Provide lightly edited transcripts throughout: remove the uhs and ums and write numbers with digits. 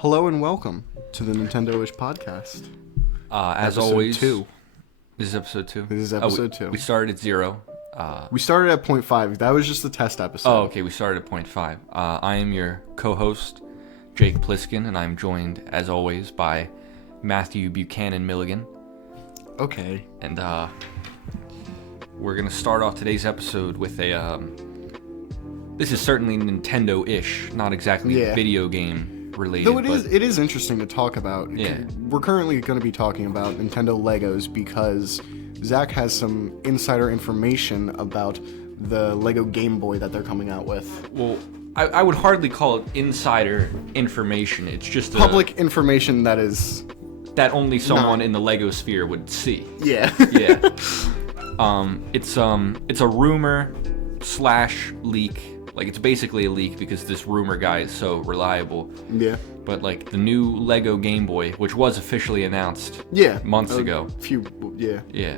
Hello and welcome to the Nintendoish podcast. As Episode always, 2. This is episode 2. This is episode 2. We started at 0. We started at 0.5. That was just the test episode. Oh, okay. We started at 0.5. I am your co-host, Jake Pliskin, and I'm joined, as always, by Matthew Buchanan Milligan. Okay. And we're gonna start off today's episode with a. This is certainly Nintendo-ish, not exactly video game related. Though it is interesting to talk about. Yeah. We're currently going to be talking about Nintendo Legos because Zach has some insider information about the Lego Game Boy that they're coming out with. Well, I would hardly call it insider information. It's just Public information that is... that only someone in the Lego sphere would see. Yeah. Yeah. It's a rumor / leak. Like, it's basically a leak because this rumor guy is so reliable. Yeah. But, like, the new Lego Game Boy, which was officially announced months ago. Yeah. Yeah.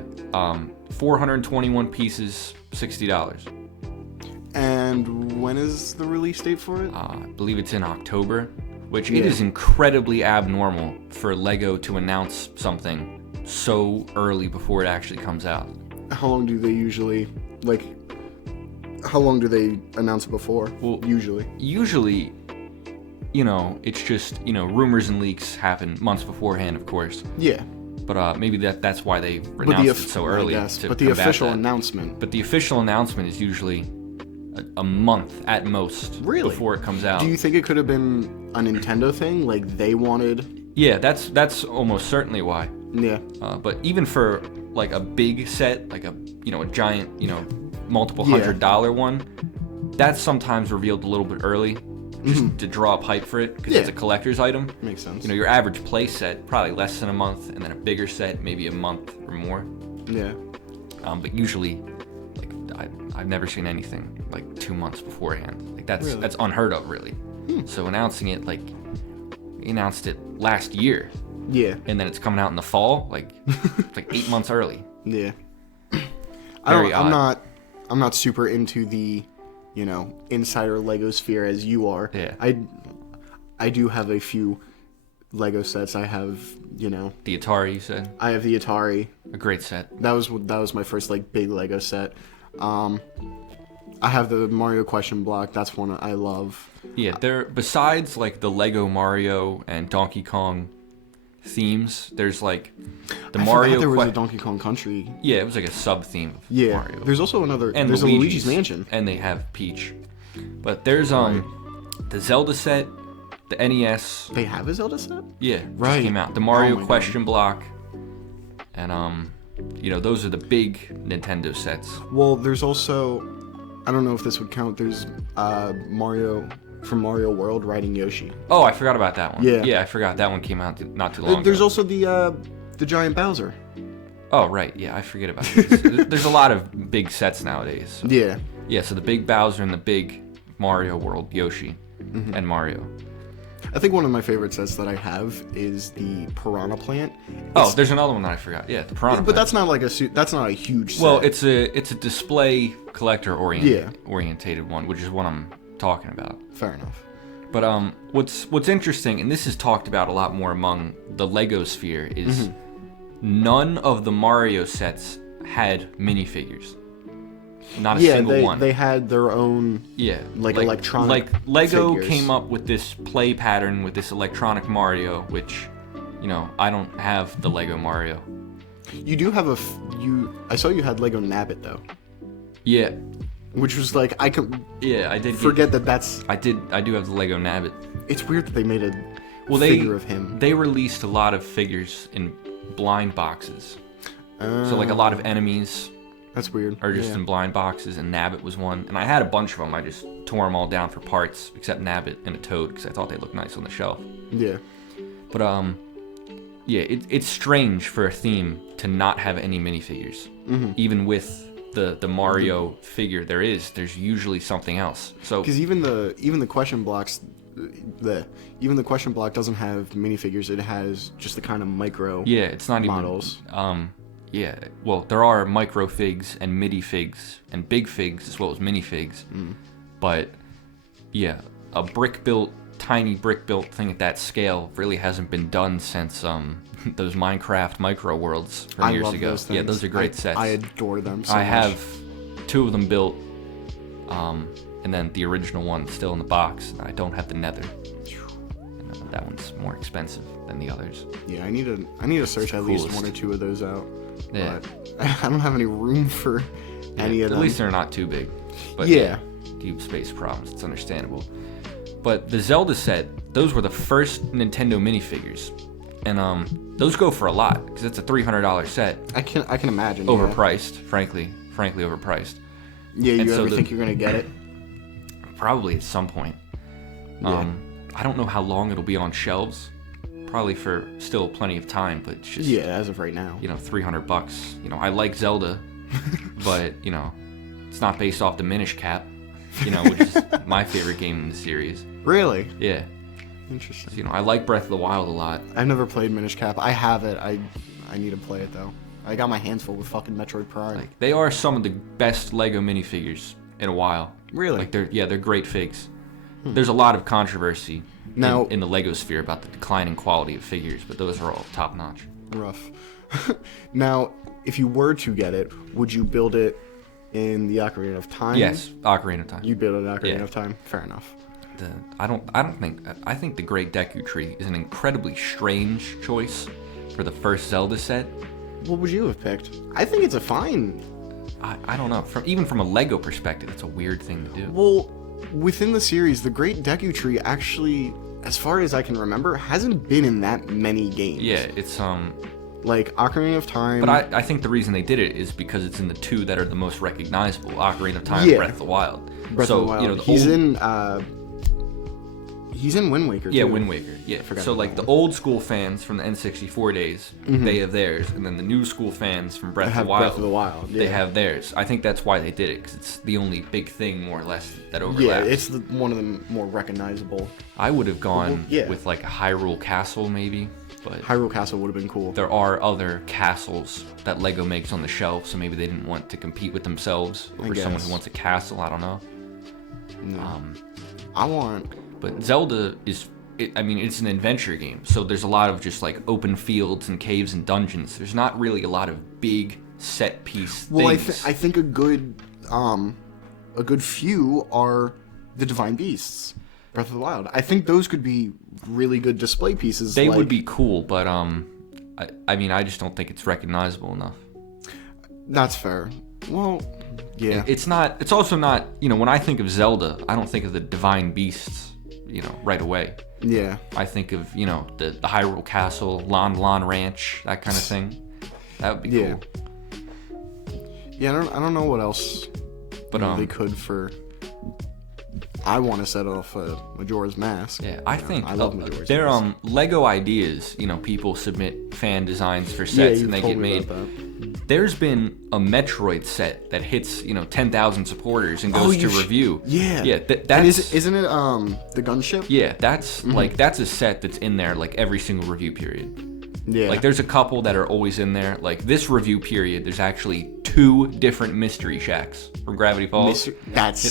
421 pieces, $60. And when is the release date for it? I believe it's in October, which it is incredibly abnormal for Lego to announce something so early before it actually comes out. How long do they usually, how long do they announce it before? Well, usually, it's just, rumors and leaks happen months beforehand, of course. Yeah. But maybe that's why they announced it so early. But the official announcement. But the official announcement is usually a month at most before it comes out. Do you think it could have been a Nintendo thing? Like, they wanted... Yeah, that's almost certainly why. Yeah. But even for, like, a big set, like a giant, multiple $100 one, that's sometimes revealed a little bit early, just to draw up hype for it, because it's a collector's item. Makes sense. Your average play set, probably less than a month, and then a bigger set, maybe a month or more. Yeah. But usually, like, I've never seen anything like 2 months beforehand. Like, that's unheard of, really. So announcing it, like, we announced it last year. Yeah. And then it's coming out in the fall, like 8 months early. Yeah. Odd. I'm not super into the, insider Lego sphere as you are. Yeah. I do have a few Lego sets. I have, The Atari, you said? I have the Atari. A great set. That was my first, big Lego set. I have the Mario question block. That's one I love. Yeah, besides, the Lego Mario and Donkey Kong themes, there's, the Mario... there was a Donkey Kong Country. Yeah, it was, a sub-theme of Mario. There's also another... And there's a Luigi's Mansion. And they have Peach. But there's, the Zelda set, the NES... They have a Zelda set? Yeah, right. Just came out. The Mario question block. And, those are the big Nintendo sets. Well, there's also... I don't know if this would count. There's Mario... from Mario World riding Yoshi. Oh, I forgot about that one. Yeah. Yeah, I forgot. That one came out not too long ago. There's also the giant Bowser. Oh, right. Yeah, I forget about this. There's a lot of big sets nowadays. So. Yeah. Yeah, so the big Bowser and the big Mario World, Yoshi, and Mario. I think one of my favorite sets that I have is the Piranha Plant. There's another one that I forgot. Yeah, the Piranha Plant. But that's not that's not a huge set. Well, it's a display collector orientated one, which is what I'm talking about. Fair enough. But what's interesting, and this is talked about a lot more among the Lego sphere, is none of the Mario sets had minifigures. Not a single one. They had their own electronic like Lego figures. came up with this play pattern with this electronic Mario, which I don't have the Lego Mario. You do have I saw you had Lego Nabbit though. Yeah. Which was I could. Yeah, I did. Forget that's. I do have the Lego Nabbit. It's weird that they made a figure of him. They released a lot of figures in blind boxes. So a lot of enemies. That's weird. Are just in blind boxes, and Nabbit was one. And I had a bunch of them. I just tore them all down for parts, except Nabbit and a Toad, because I thought they looked nice on the shelf. Yeah. But it's strange for a theme to not have any minifigures, even with the Mario figure. There's usually something else. So because even the question blocks, even the question block doesn't have minifigures. It has just the kind of micro. Yeah, it's not models. Yeah, well, there are micro figs and midi figs and big figs as well as mini figs. But yeah, a brick built tiny brick built thing at that scale really hasn't been done since those Minecraft micro worlds from I years love ago. those things. Yeah, those are great sets. I adore them so I much. have 2 of them built, and then the original one still in the box. I don't have the nether. And that one's more expensive than the others. Yeah, I need to search at least coolest. 1 or 2 of those out. Yeah. But I don't have any room for any of them. At least they're not too big. But Yeah. Cube space problems. It's understandable. But the Zelda set, those were the first Nintendo minifigures, and those go for a lot because it's a $300 set. I can imagine. Overpriced, frankly overpriced. Yeah, And you so ever think you're gonna get it? Probably at some point. Yeah. I don't know how long it'll be on shelves. Probably for still plenty of time, but it's just Yeah, as of right now. $300. I like Zelda, but it's not based off the Minish Cap. Which is my favorite game in the series. Really? Yeah. Interesting. I like Breath of the Wild a lot. I've never played Minish Cap. I have it. I need to play it though. I got my hands full with fucking Metroid Prime. They are some of the best Lego minifigures in a while. Really? They're great figs. There's a lot of controversy Now- in the Lego sphere about the declining quality of figures, but those are all top notch. Rough. Now, if you were to get it, would you build it in the Ocarina of Time? Yes, Ocarina of Time. You build it in Ocarina Yeah. of Time. Fair enough. I think the Great Deku Tree is an incredibly strange choice for the first Zelda set. What would you have picked? I think it's a fine. I don't know. Even from a Lego perspective, it's a weird thing to do. Well, within the series, the Great Deku Tree actually, as far as I can remember, hasn't been in that many games. Yeah, it's Like Ocarina of Time. But I think the reason they did it is because it's in the 2 that are the most recognizable: Ocarina of Time, Yeah. and Breath of the Wild. Breath of the Wild. He's in Wind Waker. Yeah, too. Wind Waker. Yeah. Forgot So about like that the old school fans from the N64 days, they have theirs, and then the new school fans from Breath of have the Wild, Breath of the Wild, they yeah. have theirs. I think that's why they did it, because it's the only big thing more or less that Yeah, overlaps. it's one of the more recognizable. I would have gone yeah. with like a Hyrule Castle maybe, but Hyrule Castle would have been cool. there are other castles that Lego makes on the shelf, so maybe they didn't want to compete with themselves over someone guess. who wants a castle. I don't know. No. I want. But Zelda is, it's an adventure game, so there's a lot of just like open fields and caves and dungeons. There's not really a lot of big set piece things. Well, I think a good few are the Divine Beasts, Breath of the Wild. I think those could be really good display pieces. They would be cool, but I just don't think it's recognizable enough. That's fair. Well, yeah. It's not. It's also not. When I think of Zelda, I don't think of the Divine Beasts. Right away. Yeah. I think of the Hyrule Castle, Lon Ranch, that kind of thing. That would be cool. Yeah, I don't know what else But they could for. I want to set off Majora's Mask. Yeah, I think I love Majora's they're Mask. Lego ideas. People submit fan designs for sets and they get made. There's been a Metroid set that hits 10,000 supporters and goes to review. Yeah. Yeah. And That's isn't it the gunship? yeah. That's that's a set that's in there like every single review period. Yeah. Like there's a couple that are always in there. Like this review period, there's actually 2 different mystery shacks from Gravity Falls.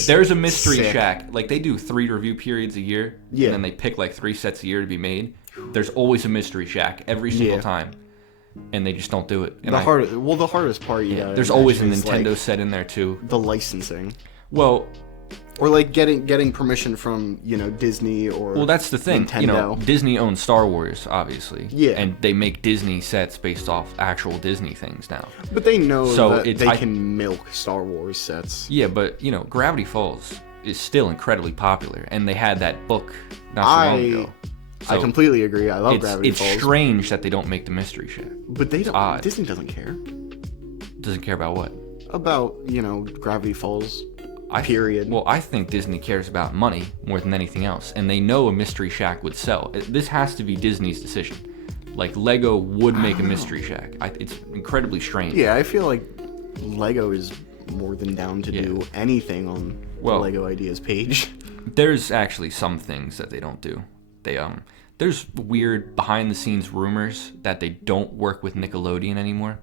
There's a mystery sick. shack. Like they do 3 review periods a year. Yeah. And then they pick like 3 sets a year to be made. There's always a mystery shack every single time. And they just don't do it. And the hardest part. there's always a imagine is, Nintendo like, set in there too. the licensing. Well, Or like getting permission from Disney or that's the thing. Nintendo. Disney owns Star Wars, obviously. Yeah. And they make Disney sets based off actual Disney things now. But they know So that they can milk Star Wars sets. Yeah, but Gravity Falls is still incredibly popular, and they had that book not too long ago. I So completely agree. I love Gravity it's Falls. strange that they don't make the mystery shack. But they don't. odd. Disney doesn't care Doesn't care about what. about Gravity Falls. Period. Well, I think Disney cares about money more than anything else, and they know a mystery shack would sell. This has to be Disney's decision. Like Lego would make a mystery shack. It's incredibly strange. Yeah, I feel like Lego is more than down to do anything on the Lego Ideas page. There's actually some things that they don't do. There's weird behind the scenes rumors that they don't work with Nickelodeon anymore.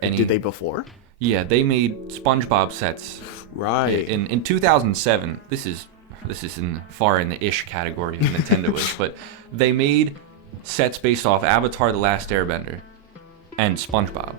Did they before? Yeah, they made SpongeBob sets. Right. In 2007, this is this is far in the ish category of Nintendoish, but they made sets based off Avatar: The Last Airbender and SpongeBob.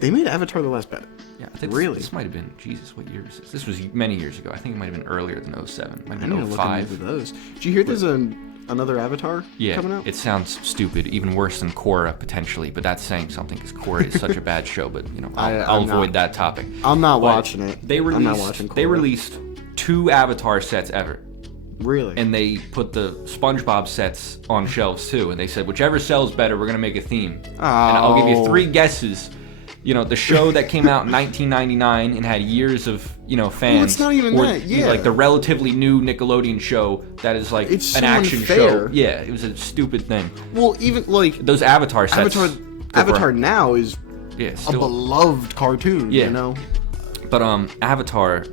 They made Avatar: The Last Airbender. Yeah, I think really? This might have been, Jesus, what year is this? This was many years ago. I think it might have been earlier than 07. Might have been 05. Look into those. Did you hear there's another Avatar coming out? It sounds stupid, even worse than Korra potentially, but that's saying something because Korra is such a bad show. But I'll avoid that topic. I'm not watching it. I'm not watching Korra. They released 2 Avatar sets ever. Really? And they put the SpongeBob sets on shelves too, and they said whichever sells better, we're gonna make a theme. Oh. And I'll give you 3 guesses. The show that came out in 1999 and had years of, fans. Well, it's not even that, yeah. Like the relatively new Nickelodeon show that is like it's an so action unfair. show. Yeah, it was a stupid thing. Well, even like those Avatar sets. Avatar now is a beloved cartoon, But Avatar,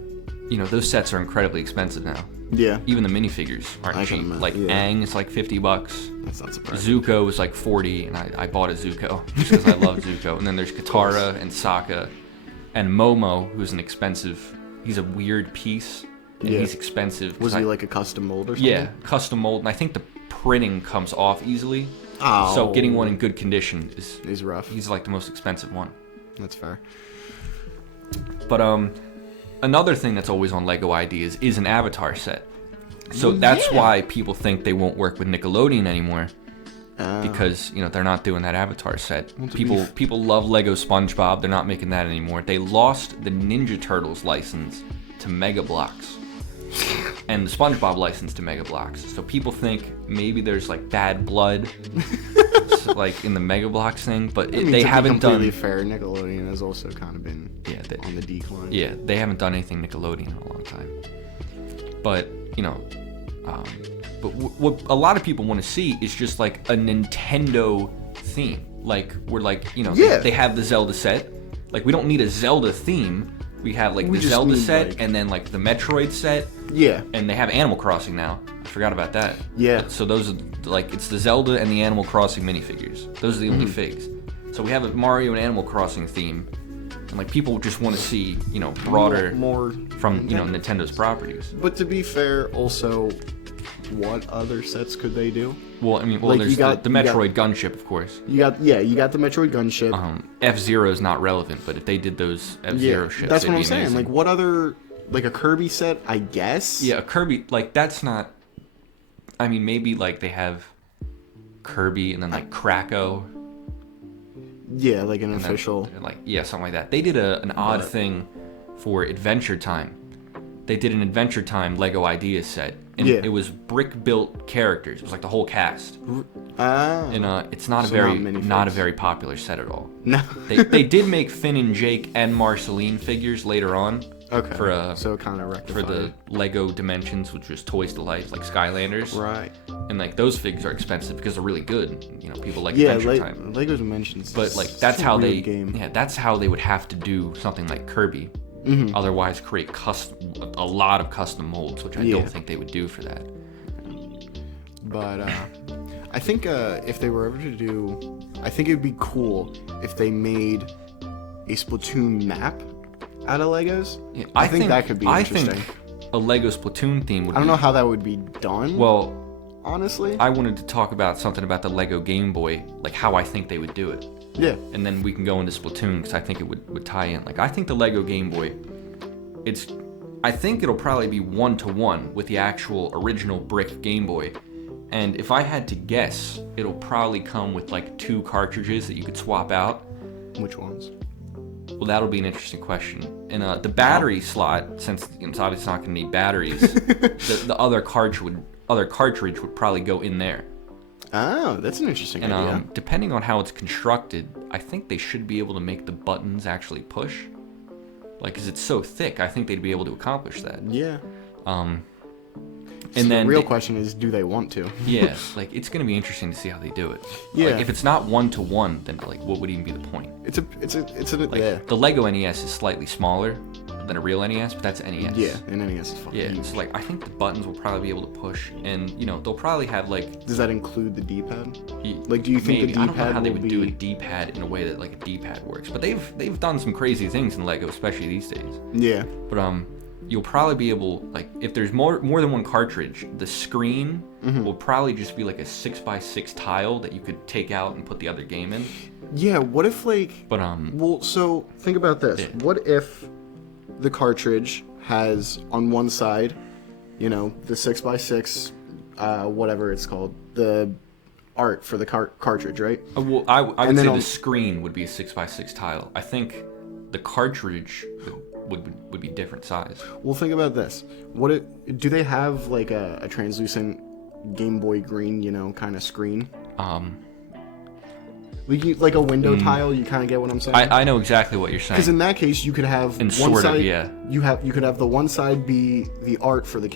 those sets are incredibly expensive now. Yeah. Even the minifigures aren't cheap. Like Aang is like $50. That's not surprising. Zuko is like $40, and I bought a Zuko just because I love Zuko. And then there's Katara and Sokka, and Momo, who's an expensive. He's a weird piece, and he's expensive. Was he like a custom mold or something? Yeah, custom mold, and I think the printing comes off easily. Oh. So getting one in good condition is rough. He's like the most expensive one. That's fair. But another thing that's always on Lego ideas is an Avatar set. So that's why people think they won't work with Nickelodeon anymore. Because, they're not doing that Avatar set. People love Lego SpongeBob. They're not making that anymore. They lost the Ninja Turtles license to Mega Bloks. And the SpongeBob license to Mega Bloks. So people think maybe there's like bad blood like in the Mega Bloks thing, but they haven't done. To be fair, Nickelodeon has also kind of been on the decline. Yeah, they haven't done anything Nickelodeon in a long time. But what a lot of people want to see is just like a Nintendo theme. Like we're like they have the Zelda set. Like we don't need a Zelda theme. We have like the Zelda set and then like the Metroid set. Yeah. And they have Animal Crossing now. I forgot about that. Yeah. So those are like it's the Zelda and the Animal Crossing minifigures. Those are the only figs. So we have a Mario and Animal Crossing theme. And like people just want to see, broader more from, Nintendo's properties. But to be fair, also what other sets could they do? Well, like there's the Metroid gunship, of course. You got the Metroid gunship. F-Zero is not relevant, but if they did those F-Zero ships, that's what I'm amazing. saying. Like what other, like a Kirby set, I guess. Yeah, a Kirby, like that's not. Maybe like they have Kirby and then like Krakow. Yeah, like an official. Something like that. They did an odd thing for Adventure Time. They did an Adventure Time Lego Ideas set. And it was brick-built characters. It was like the whole cast. And it's not a very popular set at all. No. they did make Finn and Jake and Marceline figures later on. Okay. So kind of rectified. For the Lego Dimensions, which was Toys to Life, like Skylanders. Right. And like those figures are expensive because they're really good. People like Adventure Time. Lego Dimensions. But like that's how that's how they would have to do something like Kirby. Mm-hmm. Otherwise, create a lot of custom molds, which I don't think they would do for that. But I think if they were ever to do, I think it'd be cool if they made a Splatoon map out of Legos. Yeah, I think that could be interesting. I think a Lego Splatoon theme would. I don't know how that would be done. Well, honestly, I wanted to talk about something about the Lego Game Boy, like how I think they would do it. Yeah. And then we can go into Splatoon because I think it would tie in. Like I think the Lego Game Boy, I think it'll probably be 1-to-1 with the actual original brick Game Boy. And if I had to guess, it'll probably come with like 2 cartridges that you could swap out. Which ones? Well, that'll be an interesting question. And the battery slot, since it's obviously not going to need batteries, the other cartridge would probably go in there. Oh, that's an interesting idea. And depending on how it's constructed, I think they should be able to make the buttons actually push. Like, because it's so thick, I think they'd be able to accomplish that. Yeah. And then the real question is, do they want to? Yeah, like it's gonna be interesting to see how they do it. Yeah. Like, if it's not 1-to-1, then like what would even be the point? The Lego NES is slightly smaller than a real NES, but that's NES. Yeah, an NES is fucking huge. So like I think the buttons will probably be able to push, and they'll probably have like. Does that include the D-pad? Like, do you think the D-pad I don't know how they would do a be... D-pad in a way that like a D-pad works, but they've done some crazy things in Lego, especially these days. Yeah. But you'll probably be able, like, if there's more than one cartridge, the screen will probably just be like a 6x6 tile that you could take out and put the other game in. Yeah, what if, like... But, Well, so, think about this. Yeah. What if the cartridge has, on one side, you know, the 6x6, whatever it's called, the art for the cartridge, right? well, I would then say on- the screen would be a 6x6 tile. I think the cartridge would be different size. Well, think about this. Do they have, like, a translucent Game Boy Green, you know, kind of screen? Like a window tile, you kind of get what I'm saying? I know exactly what you're saying. Because in that case, you could have And one sort of, side. yeah. You could have the one side be the art for the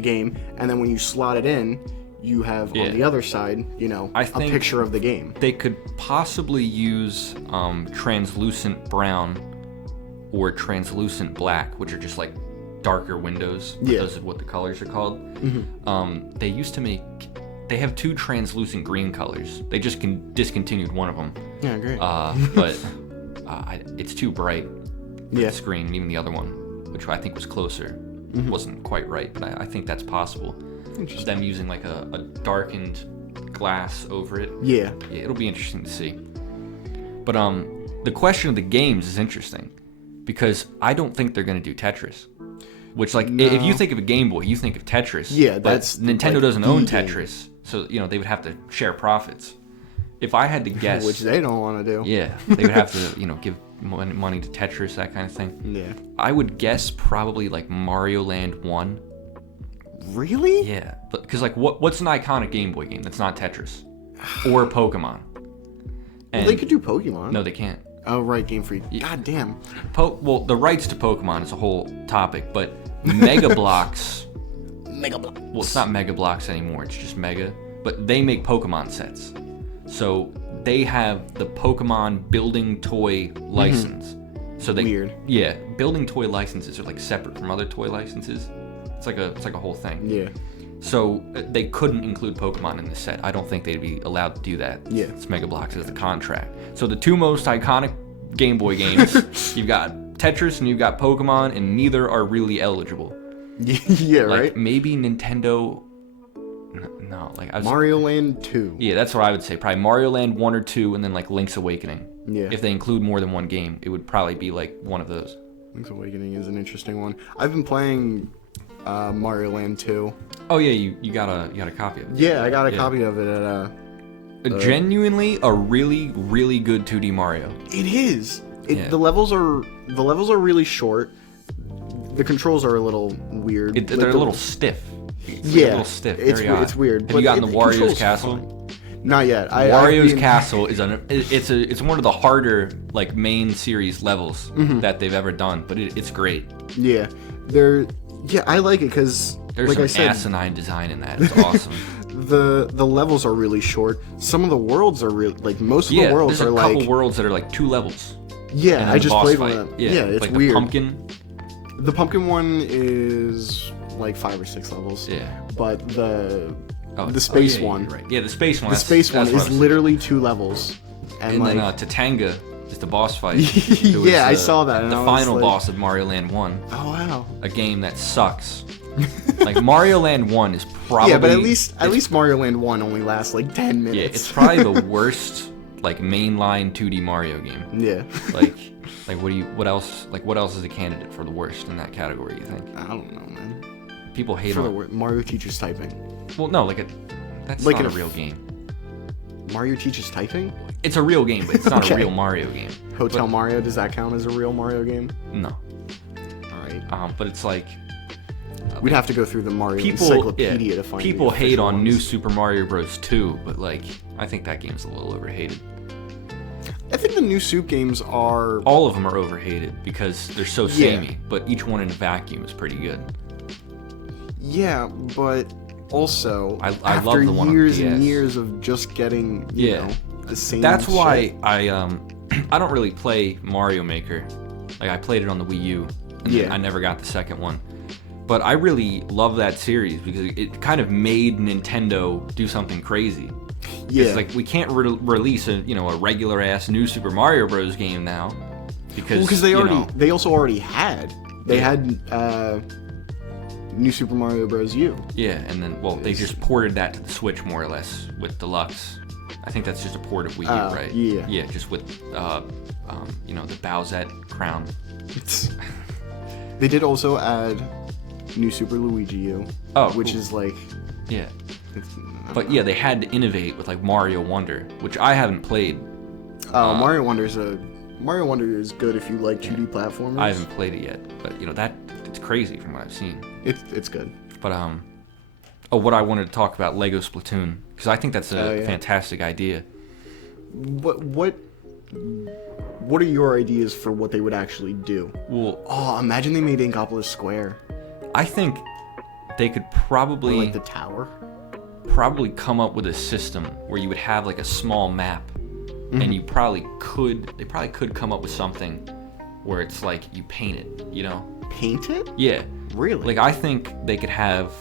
game, and then when you slot it in, you have Yeah. on the other side, you know, I a think picture of the game. They could possibly use translucent brown or translucent black, which are just like darker windows. Yeah. Those are what the colors are called. They used to make. They have two translucent green colors. They just discontinued one of them. Yeah, great. But it's too bright for Yeah. the screen. And even the other one, which I think was closer, wasn't quite right. But I think that's possible. Them using like a darkened glass over it. Yeah. Yeah, it'll be interesting to see. But the question of the games is interesting because I don't think they're gonna do Tetris. Which, like, if you think of a Game Boy, you think of Tetris. Yeah, but that's, Nintendo like, doesn't the own game. Tetris, so you know they would have to share profits. If I had to guess, Which they don't want to do. yeah, they would have to, you know, give money to Tetris, that kind of thing. Yeah. I would guess probably like Mario Land 1. Really? Yeah, because like what's an iconic Game Boy game that's not Tetris or Pokemon? Well, they could do Pokemon. No, they can't. Oh, right, Game Freak. God damn. Well, the rights to Pokemon is a whole topic, but Mega Bloks. Well, it's not Mega Bloks anymore. It's just Mega. But they make Pokemon sets, so they have the Pokemon building toy license. So they Weird. Yeah, building toy licenses are like separate from other toy licenses. It's like a whole thing. Yeah. So they couldn't include Pokemon in the set. I don't think they'd be allowed to do that. Yeah. It's Mega Bloks as the contract. So the two most iconic Game Boy games, you've got Tetris and you've got Pokemon, and neither are really eligible. Yeah, Like right? maybe Nintendo. No, like I was. Mario Land 2. Yeah, that's what I would say. Probably Mario Land 1 or 2, and then like Link's Awakening. Yeah. If they include more than one game, it would probably be like one of those. Link's Awakening is an interesting one. I've been playing Mario Land 2. Oh yeah, you got a copy of it. Yeah, I got a copy of it at Genuinely a really really good 2D Mario. It is. Yeah. The levels are really short. The controls are a little weird. They're a little stiff. It's Yeah, a little stiff. it's Very weird- odd. it's weird, Have but you gotten it the Wario's controls Castle? Not yet. Wario's I've been- Castle is it's one of the harder like main series levels that they've ever done, but it's great. Yeah, I like it because, There's like some I said, asinine design in that. It's awesome. the levels are really short. Some of the worlds are really like most of the worlds there's are a couple like worlds that are like 2 levels. yeah. And then I the just boss played fight. one of them. Yeah, It's like weird. The pumpkin. The pumpkin one is like 5 or 6 levels. Yeah. But the space yeah, one. you're right. Yeah, the space one. The space one that's what is I was literally 2 levels. And like, then Tatanga is the boss fight. It was, Yeah, I saw that, and The I was final like- boss of Mario Land 1. oh wow. A game that sucks. Like Mario Land 1 is probably Yeah, but at least Mario Land 1 only lasts like 10 minutes. yeah, it's probably the worst like mainline 2D Mario game. Yeah. Like what else is a candidate for the worst in that category, you think? I don't know, man. People hate For the on word Mario teaches typing. Well, no, that's Like not in a a real game. Mario teaches typing? It's a real game, but it's not Okay. a real Mario game. Hotel But- Mario, does that count as a real Mario game? No. Alright. But it's like We'd have to go through the Mario people encyclopedia to find people the hate official on New ones. Super Mario Bros. 2, but like I think that game's a little overhated. I think the new Soup games are All of them are overhated because they're so Yeah. samey, but each one in a vacuum is pretty good. yeah, but also I after love the one on years and DS. years of just getting you Yeah. know the same That's shit. why I I don't really play Mario Maker. Like I played it on the Wii U, and Yeah. I never got the second one. But I really love that series because it kind of made Nintendo do something crazy. Yeah. It's like we can't release a regular ass new Super Mario Bros. Game now because they you already know, they also already had They had New Super Mario Bros. U. Yeah, and then they just ported that to the Switch more or less with Deluxe. I think that's just a port of Wii U, right? Yeah. Yeah, just with the Bowsette crown. They did also add New Super Luigi U. Oh, which cool. is like. Yeah. But yeah, they had to innovate with like Mario Wonder, which I haven't played. Mario Wonder is good if you like 2D platformers. I haven't played it yet, but it's crazy from what I've seen. It's good. But what I wanted to talk about Lego Splatoon, because I think that's a fantastic idea. What are your ideas for what they would actually do? Well, imagine they made Inkopolis Square. I think they could probably Or like the tower. Probably come up with a system where you would have like a small map, and they probably could come up with something where it's like you paint it, you know? Paint it? Yeah. Really? Like I think they could have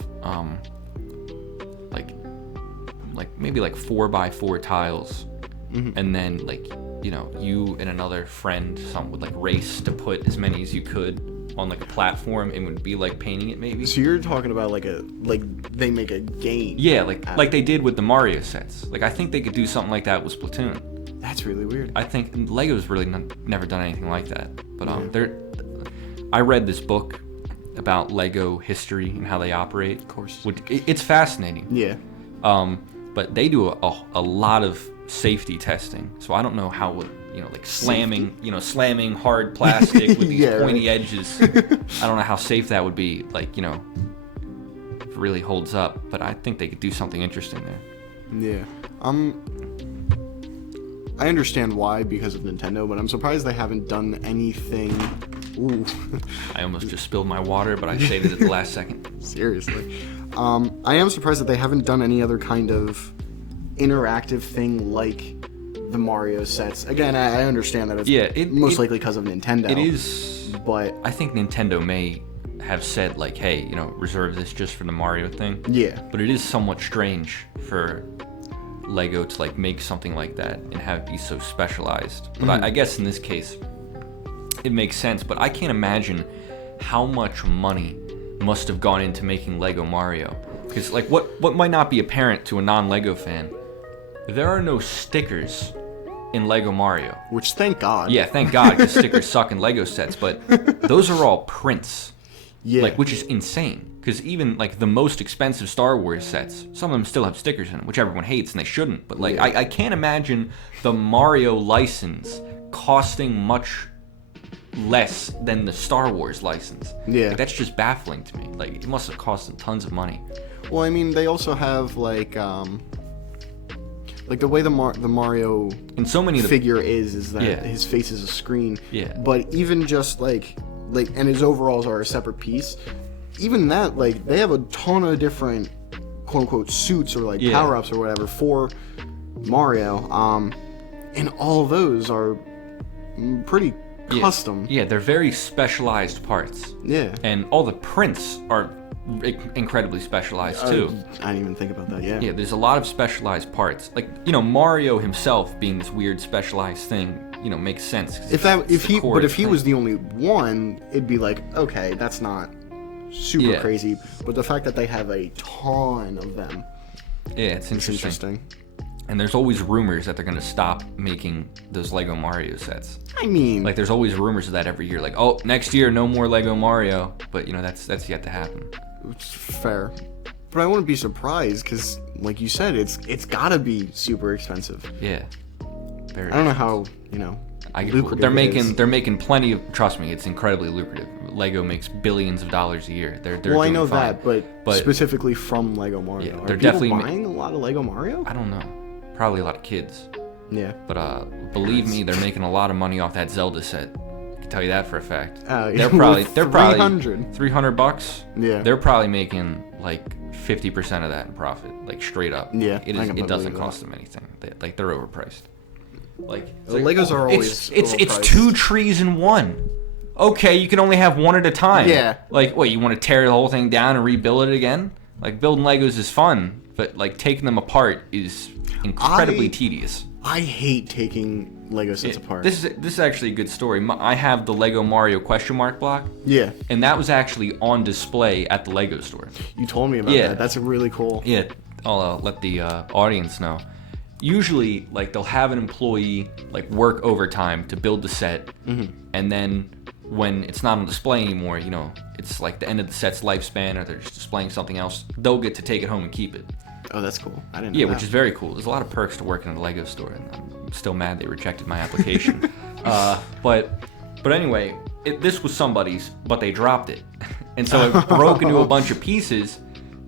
like maybe like 4x4 tiles, and then like you and another friend would like race to put as many as you could on like a platform. It would be like painting it maybe. So you're talking about like they make a game. Yeah, like they did with the Mario sets. Like I think they could do something like that with Splatoon. That's really weird. I think Lego's really never done anything like that. But I read this book about Lego history and how they operate. Of course. It's fascinating. Yeah. But they do a lot of safety testing. So I don't know how slamming hard plastic with these pointy edges. I don't know how safe that would be. Like, if it really holds up. But I think they could do something interesting there. Yeah. I understand why, because of Nintendo, but I'm surprised they haven't done anything. Ooh. I almost just spilled my water, but I saved it at the last second. Seriously. I am surprised that they haven't done any other kind of interactive thing like the Mario sets. Again, I understand that it's most likely because of Nintendo. It is, but I think Nintendo may have said like, hey, reserve this just for the Mario thing. Yeah. But it is somewhat strange for Lego to like make something like that and have it be so specialized. But I guess in this case, it makes sense. But I can't imagine how much money must have gone into making Lego Mario. Because like what might not be apparent to a non-Lego fan, there are no stickers in Lego Mario. Which, thank God. Yeah, thank God, because stickers suck in Lego sets. But those are all prints. Yeah. Like, which is insane. Because even like the most expensive Star Wars sets, some of them still have stickers in them, which everyone hates and they shouldn't. But like, I can't imagine the Mario license costing much less than the Star Wars license. Yeah. Like, that's just baffling to me. Like, it must have cost them tons of money. Well, I mean, they also have like the way the Mario and so many figure is that his face is a screen. Yeah. But even just like and his overalls are a separate piece. Even that, like, they have a ton of different quote unquote suits or like power ups or whatever for Mario. And all of those are pretty custom. Yeah, they're very specialized parts. Yeah. And all the prints are incredibly specialized too. I didn't even think about that. Yeah. Yeah, there's a lot of specialized parts. Like, Mario himself being this weird specialized thing, makes sense. If he was the only one, it'd be like, okay, that's not super crazy. But the fact that they have a ton of them, it's interesting. And there's always rumors that they're going to stop making those Lego Mario sets. I mean, like, there's always rumors of that every year. Like, oh, next year, no more Lego Mario. But, that's yet to happen. It's fair. But I wouldn't be surprised because, like you said, it's got to be super expensive. Yeah. I don't know how, lucrative they're making plenty of, trust me, it's incredibly lucrative. Lego makes billions of dollars a year. They're well, I know fine. that, but specifically from Lego Mario. Yeah, are they're people definitely buying a lot of Lego Mario? I don't know. Probably a lot of kids. Yeah. But believe me, they're making a lot of money off that Zelda set. I can tell you that for a fact. They're probably $300. Yeah. They're probably making like 50% of that in profit, like straight up. Yeah. It doesn't cost them anything. They're overpriced. The Legos are always it's two trees in one. Okay, you can only have one at a time. Yeah. Like, what, you want to tear the whole thing down and rebuild it again? Like, building Legos is fun, but like taking them apart is incredibly tedious. I hate taking Lego sets apart. This is actually a good story. I have the Lego Mario question mark block. Yeah. And that was actually on display at the Lego store. You told me about that. That's really cool. Yeah, I'll let the audience know. Usually, like, they'll have an employee like work overtime to build the set, and then when it's not on display anymore, you know, it's like the end of the set's lifespan, or they're just displaying something else, they'll get to take it home and keep it. Oh, that's cool. I didn't know Yeah, that. which is very cool. There's a lot of perks to working at a Lego store, and I'm still mad they rejected my application. But anyway, this was somebody's, but they dropped it. And so it broke into a bunch of pieces,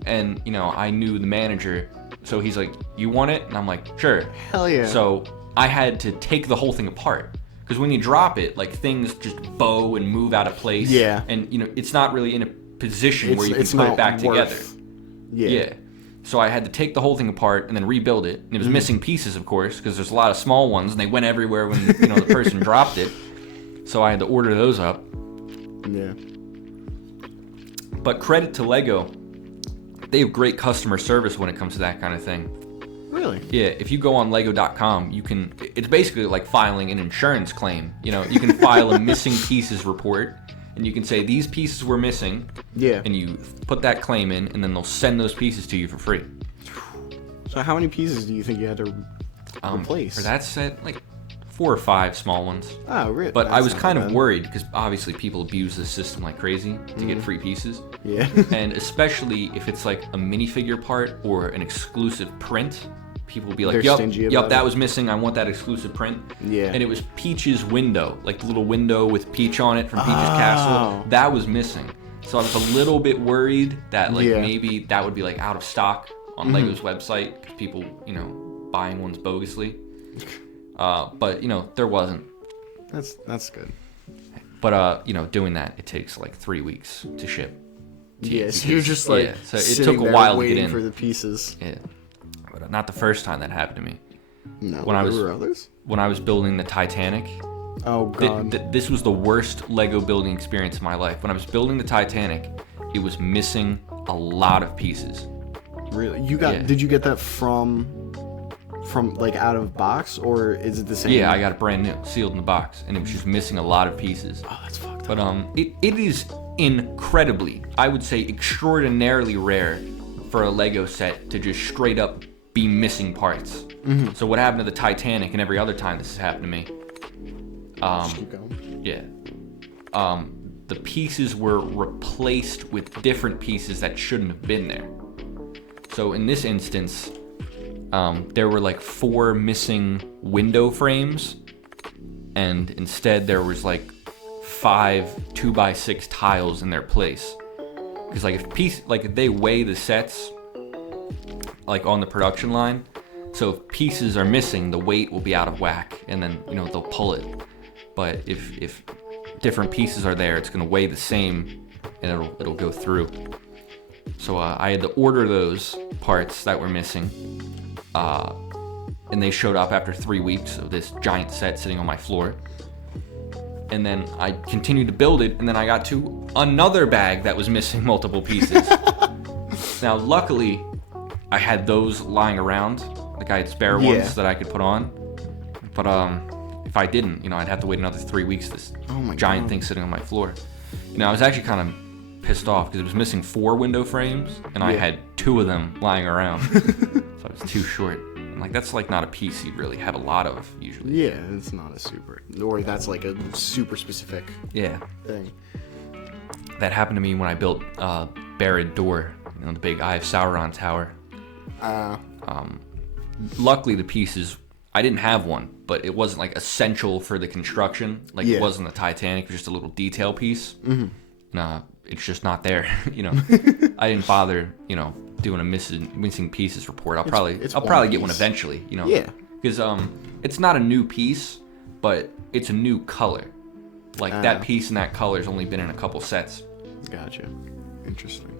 and, you know, I knew the manager, so he's like, you want it? And I'm like, sure. Hell yeah. So I had to take the whole thing apart. Because when you drop it, like, things just bow and move out of place. Yeah. And, you know, it's not really in a position where you can it's put it not back together. Yeah. So I had to take the whole thing apart and then rebuild it. And it was missing pieces, of course, because there's a lot of small ones, and they went everywhere when, you know, the person dropped it. So I had to order those up. Yeah. But credit to Lego, they have great customer service when it comes to that kind of thing. Really? Yeah, if you go on Lego.com, it's basically like filing an insurance claim. You know, you can file a missing pieces report, and you can say, these pieces were missing. Yeah. And you put that claim in, and then they'll send those pieces to you for free. So how many pieces do you think you had to replace? For that set, like 4 or 5 small ones. Oh, really? But I That's was not kind bad. of worried, because obviously people abuse this system like crazy to get free pieces. Yeah. And especially if it's like a minifigure part or an exclusive print, people will be like, They're stingy about yup, that it. was missing. I want that exclusive print. Yeah. And it was Peach's window, like the little window with Peach on it from Peach's Castle. That was missing. So I was a little bit worried that like maybe that would be like out of stock on Lego's website, because people, you know, buying ones bogusly. But, you know, there wasn't. That's good. But, you know, doing that, it takes like 3 weeks to ship. Yeah, so you're just like so it sitting took a there while to get waiting in. for the pieces. Yeah, but not the first time that happened to me. No, When I was- there were others? When I was building the Titanic, Oh, God. this was the worst Lego building experience of my life. When I was building the Titanic, it was missing a lot of pieces. Really? Yeah. Did you get that from like out of box, or is it the same? Yeah, I got it brand new, sealed in the box, and it was just missing a lot of pieces. Oh, that's fucked up. But it is incredibly, I would say extraordinarily rare for a Lego set to just straight up be missing parts. So what happened to the Titanic and every other time this has happened to me? Just keep going. Yeah. The pieces were replaced with different pieces that shouldn't have been there. So in this instance, there were like 4 missing window frames, and instead there was like 5 2x6 tiles in their place. Because like if they weigh the sets like on the production line, so if pieces are missing, the weight will be out of whack, and then, you know, they'll pull it. But if different pieces are there, it's gonna weigh the same, and it'll go through. So I had to order those parts that were missing, and they showed up after 3 weeks of this giant set sitting on my floor. And then I continued to build it, and then I got to another bag that was missing multiple pieces. Now, luckily, I had those lying around. Like, I had spare ones that I could put on. But if I didn't, you know, I'd have to wait another 3 weeks. This giant thing sitting on my floor. You know, I was actually kind of pissed off because it was missing 4 window frames, and I had 2 of them lying around. So I was too short. And, like, that's like not a piece you'd really have a lot of usually. Yeah, it's not a super, or that's like a super specific thing. That happened to me when I built Barad Door, you know, the big Eye of Sauron tower. Luckily, the pieces, I didn't have one, but it wasn't like essential for the construction. Like it wasn't the Titanic, it was just a little detail piece. Nah, it's just not there. You know, I didn't bother, you know, doing a missing pieces report. I'll probably get one eventually. You know, because it's not a new piece, but it's a new color. Like that piece and that color's only been in a couple sets. Gotcha. Interesting.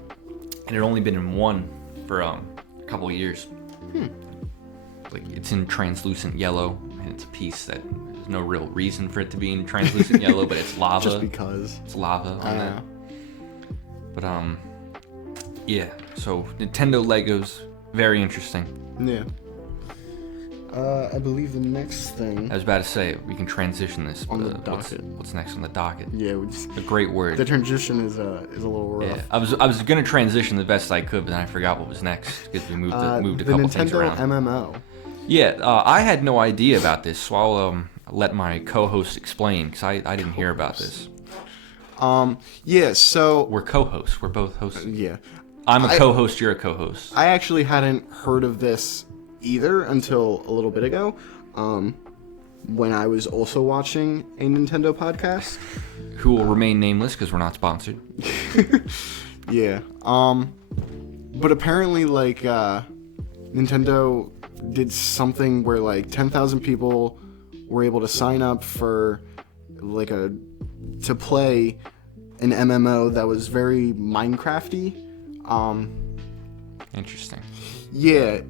And it only been in one for a couple of years. Like it's in translucent yellow, and it's a piece that there's no real reason for it to be in translucent yellow, but it's lava. Just because. It's lava on that. But yeah. So Nintendo Legos, very interesting. Yeah. I believe the next thing. I was about to say we can transition this. On the docket. What's next on the docket? Yeah, a great word. The transition is a little rough. Yeah, I was gonna transition the best I could, but then I forgot what was next because we moved a couple things around. The Nintendo MMO. Yeah, I had no idea about this, so I'll let my co-host explain because I didn't hear about this. Yeah, so we're co-hosts. We're both hosts. Yeah. I'm a co-host. You're a co-host. I actually hadn't heard of this either until a little bit ago, when I was also watching a Nintendo podcast. Who will remain nameless because we're not sponsored. Yeah. But apparently, like, Nintendo did something where, like, 10,000 people were able to sign up for, like, to play an MMO that was very Minecraft-y. Interesting. Yeah,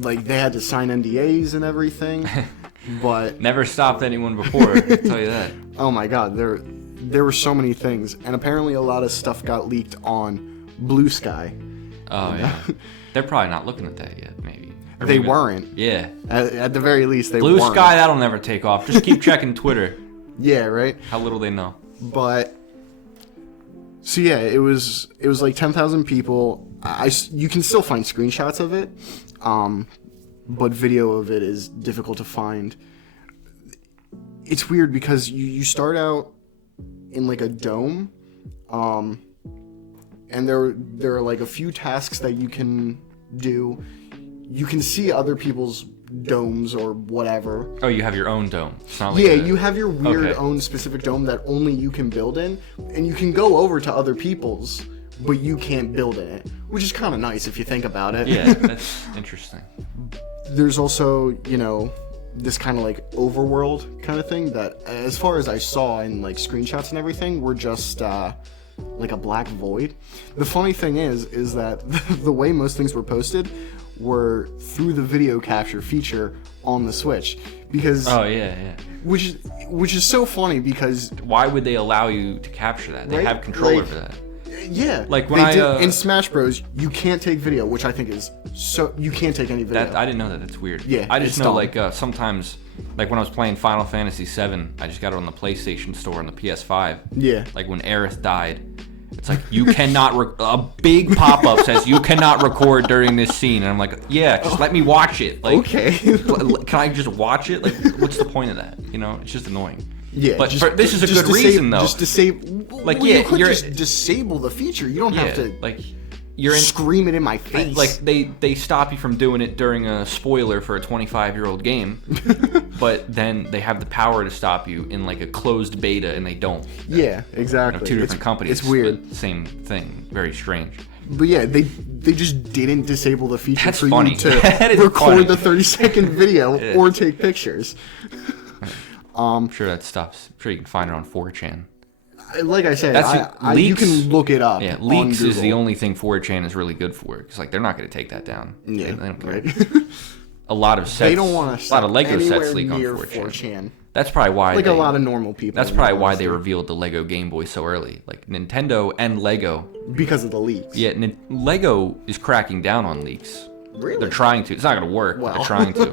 like they had to sign NDAs and everything, but never stopped anyone before. I can tell you that. Oh my God, there were so many things, and apparently a lot of stuff got leaked on Blue Sky. Oh yeah, they're probably not looking at that yet. Maybe they weren't. Yeah. At the very least, they Blue weren't. Sky, that'll never take off. Just keep checking Twitter. Yeah, right. How little they know. But so yeah, it was like 10,000 people. You can still find screenshots of it, but video of it is difficult to find. It's weird because you start out in like a dome, and there are like a few tasks that you can do. You can see other people's domes or whatever. Oh, you have your own dome. It's not like you have your weird own specific dome that only you can build in, and you can go over to other people's, but you can't build in it, which is kind of nice if you think about it. Yeah, that's interesting. There's also, this kind of like overworld kind of thing that, as far as I saw in like screenshots and everything, were just like a black void. The funny thing is that the way most things were posted were through the video capture feature on the Switch, because which is so funny because why would they allow you to capture that? They right? have control like, over that. Yeah, like when in Smash Bros, you can't take video, which I think is so you can't take any video. I didn't know that. That's weird. Yeah, I just know like sometimes, like when I was playing Final Fantasy VII, I just got it on the PlayStation Store on the PS5. Yeah, like when Aerith died. It's like, you cannot, a big pop-up says, you cannot record during this scene. And I'm like, yeah, just let me watch it. Like, okay. Can I just watch it? Like, what's the point of that? It's just annoying. Yeah. But this is a good reason, though. Just disable, like, you could just disable the feature. You don't have to, like, scream it in my face. Like, they stop you from doing it during a spoiler for a 25-year-old game. But then they have the power to stop you in like a closed beta, and they don't. Yeah, exactly. Two different companies. It's weird. Same thing. Very strange. But yeah, they just didn't disable the feature That's for funny. you to record the 30-second video or take pictures. I'm sure that stuff's. I'm sure you can find it on 4chan. Like I said, Leaks, you can look it up. Yeah, Leaks is the only thing 4chan is really good for. Because like they're not going to take that down. Yeah, they don't care. right. A lot of sets. They don't want to. A lot of Lego sets leak on 4chan. That's probably why. Like a lot of normal people. That's probably why they revealed the Lego Game Boy so early. Like Nintendo and Lego. Because of the leaks. Yeah, Lego is cracking down on leaks. Really? They're trying to. It's not going to work. Well. But they're trying to.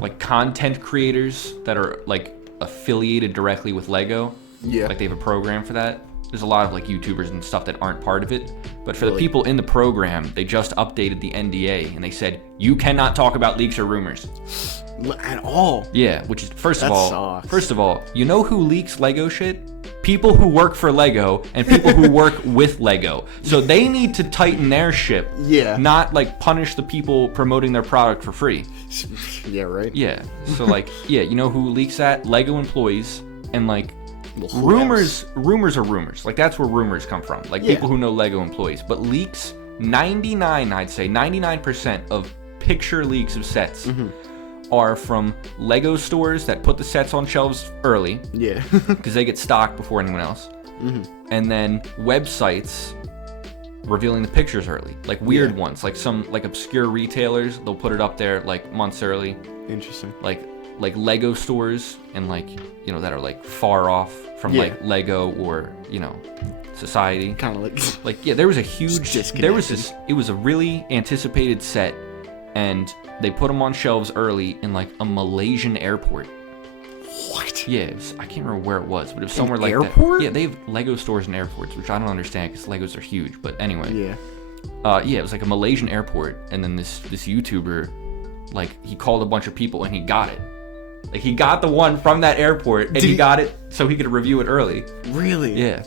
Like content creators that are like affiliated directly with Lego. Yeah. Like they have a program for that. There's a lot of like YouTubers and stuff that aren't part of it. But for the people in the program, they just updated the NDA and they said, you cannot talk about leaks or rumors. At all? Yeah, which is, first of all, you know who leaks Lego shit? People who work for Lego and people who work with Lego. So they need to tighten their ship. Yeah. Not like punish the people promoting their product for free. Yeah, right? Yeah. So like, yeah, you know who leaks that? Lego employees and like, rumors are rumors. Like that's where rumors come from. Like people who know Lego employees. But leaks, 99% of picture leaks of sets are from Lego stores that put the sets on shelves early. Yeah. Because they get stocked before anyone else. And then websites revealing the pictures early. Like weird ones. Like some like obscure retailers, they'll put it up there like months early. Interesting. Like Lego stores and like, that are like far off from like Lego or, society. Kind of like there was a huge, it was a really anticipated set and they put them on shelves early in like a Malaysian airport. What? Yeah, I can't remember where it was, but it was somewhere like airport? that. Yeah, they have Lego stores in airports, which I don't understand because Legos are huge. But anyway, Yeah. yeah, it was like a Malaysian airport, and then this YouTuber, like, he called a bunch of people and he got it. Like, he got the one from that airport, and he got it so he could review it early. Really? Yeah.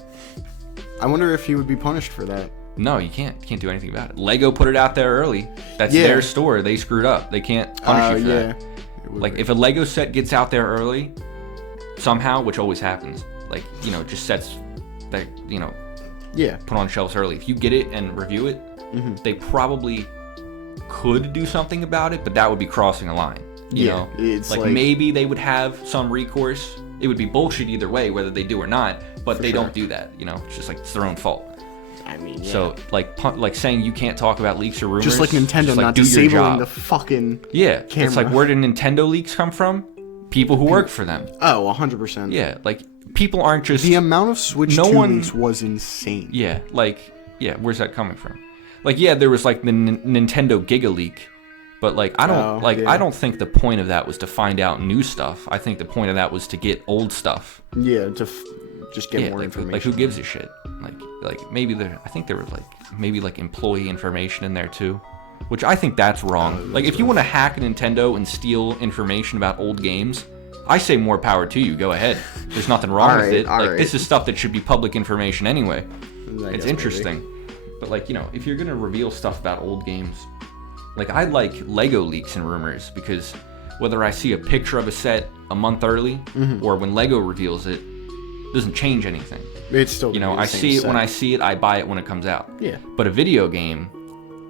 I wonder if he would be punished for that. No, you can't. You can't do anything about it. Lego put it out there early. That's their store. They screwed up. They can't punish you for that. Like, if a Lego set gets out there early, somehow, which always happens, like, you know, just sets that, you know, put on shelves early. If you get it and review it, they probably could do something about it, but that would be crossing a line. You know, it's like maybe they would have some recourse. It would be bullshit either way, whether they do or not. But they don't do that. You know, it's just like it's their own fault. I mean, yeah. So like saying you can't talk about leaks or rumors, just like Nintendo just, like, not do your disabling job. the fucking camera. It's like, where did Nintendo leaks come from? People who work for them. Oh, 100%. Yeah, like people aren't just the amount of Switch 2 leaks was insane. Yeah, like where's that coming from? Like there was like the Nintendo Giga leak. But like I don't think the point of that was to find out new stuff. I think the point of that was to get old stuff. Yeah, to just get more information. Like who gives a shit? Like maybe I think there was like employee information in there too, which I think that's wrong. Like if you want to hack Nintendo and steal information about old games, I say more power to you. Go ahead. There's nothing wrong with it. Like this is stuff that should be public information anyway. It's interesting. But like, you know, if you're gonna reveal stuff about old games. Like, I like Lego leaks and rumors because whether I see a picture of a set a month early or when Lego reveals it, doesn't change anything. It's still, you know, I see it when I see it, I buy it when it comes out. Yeah. But a video game,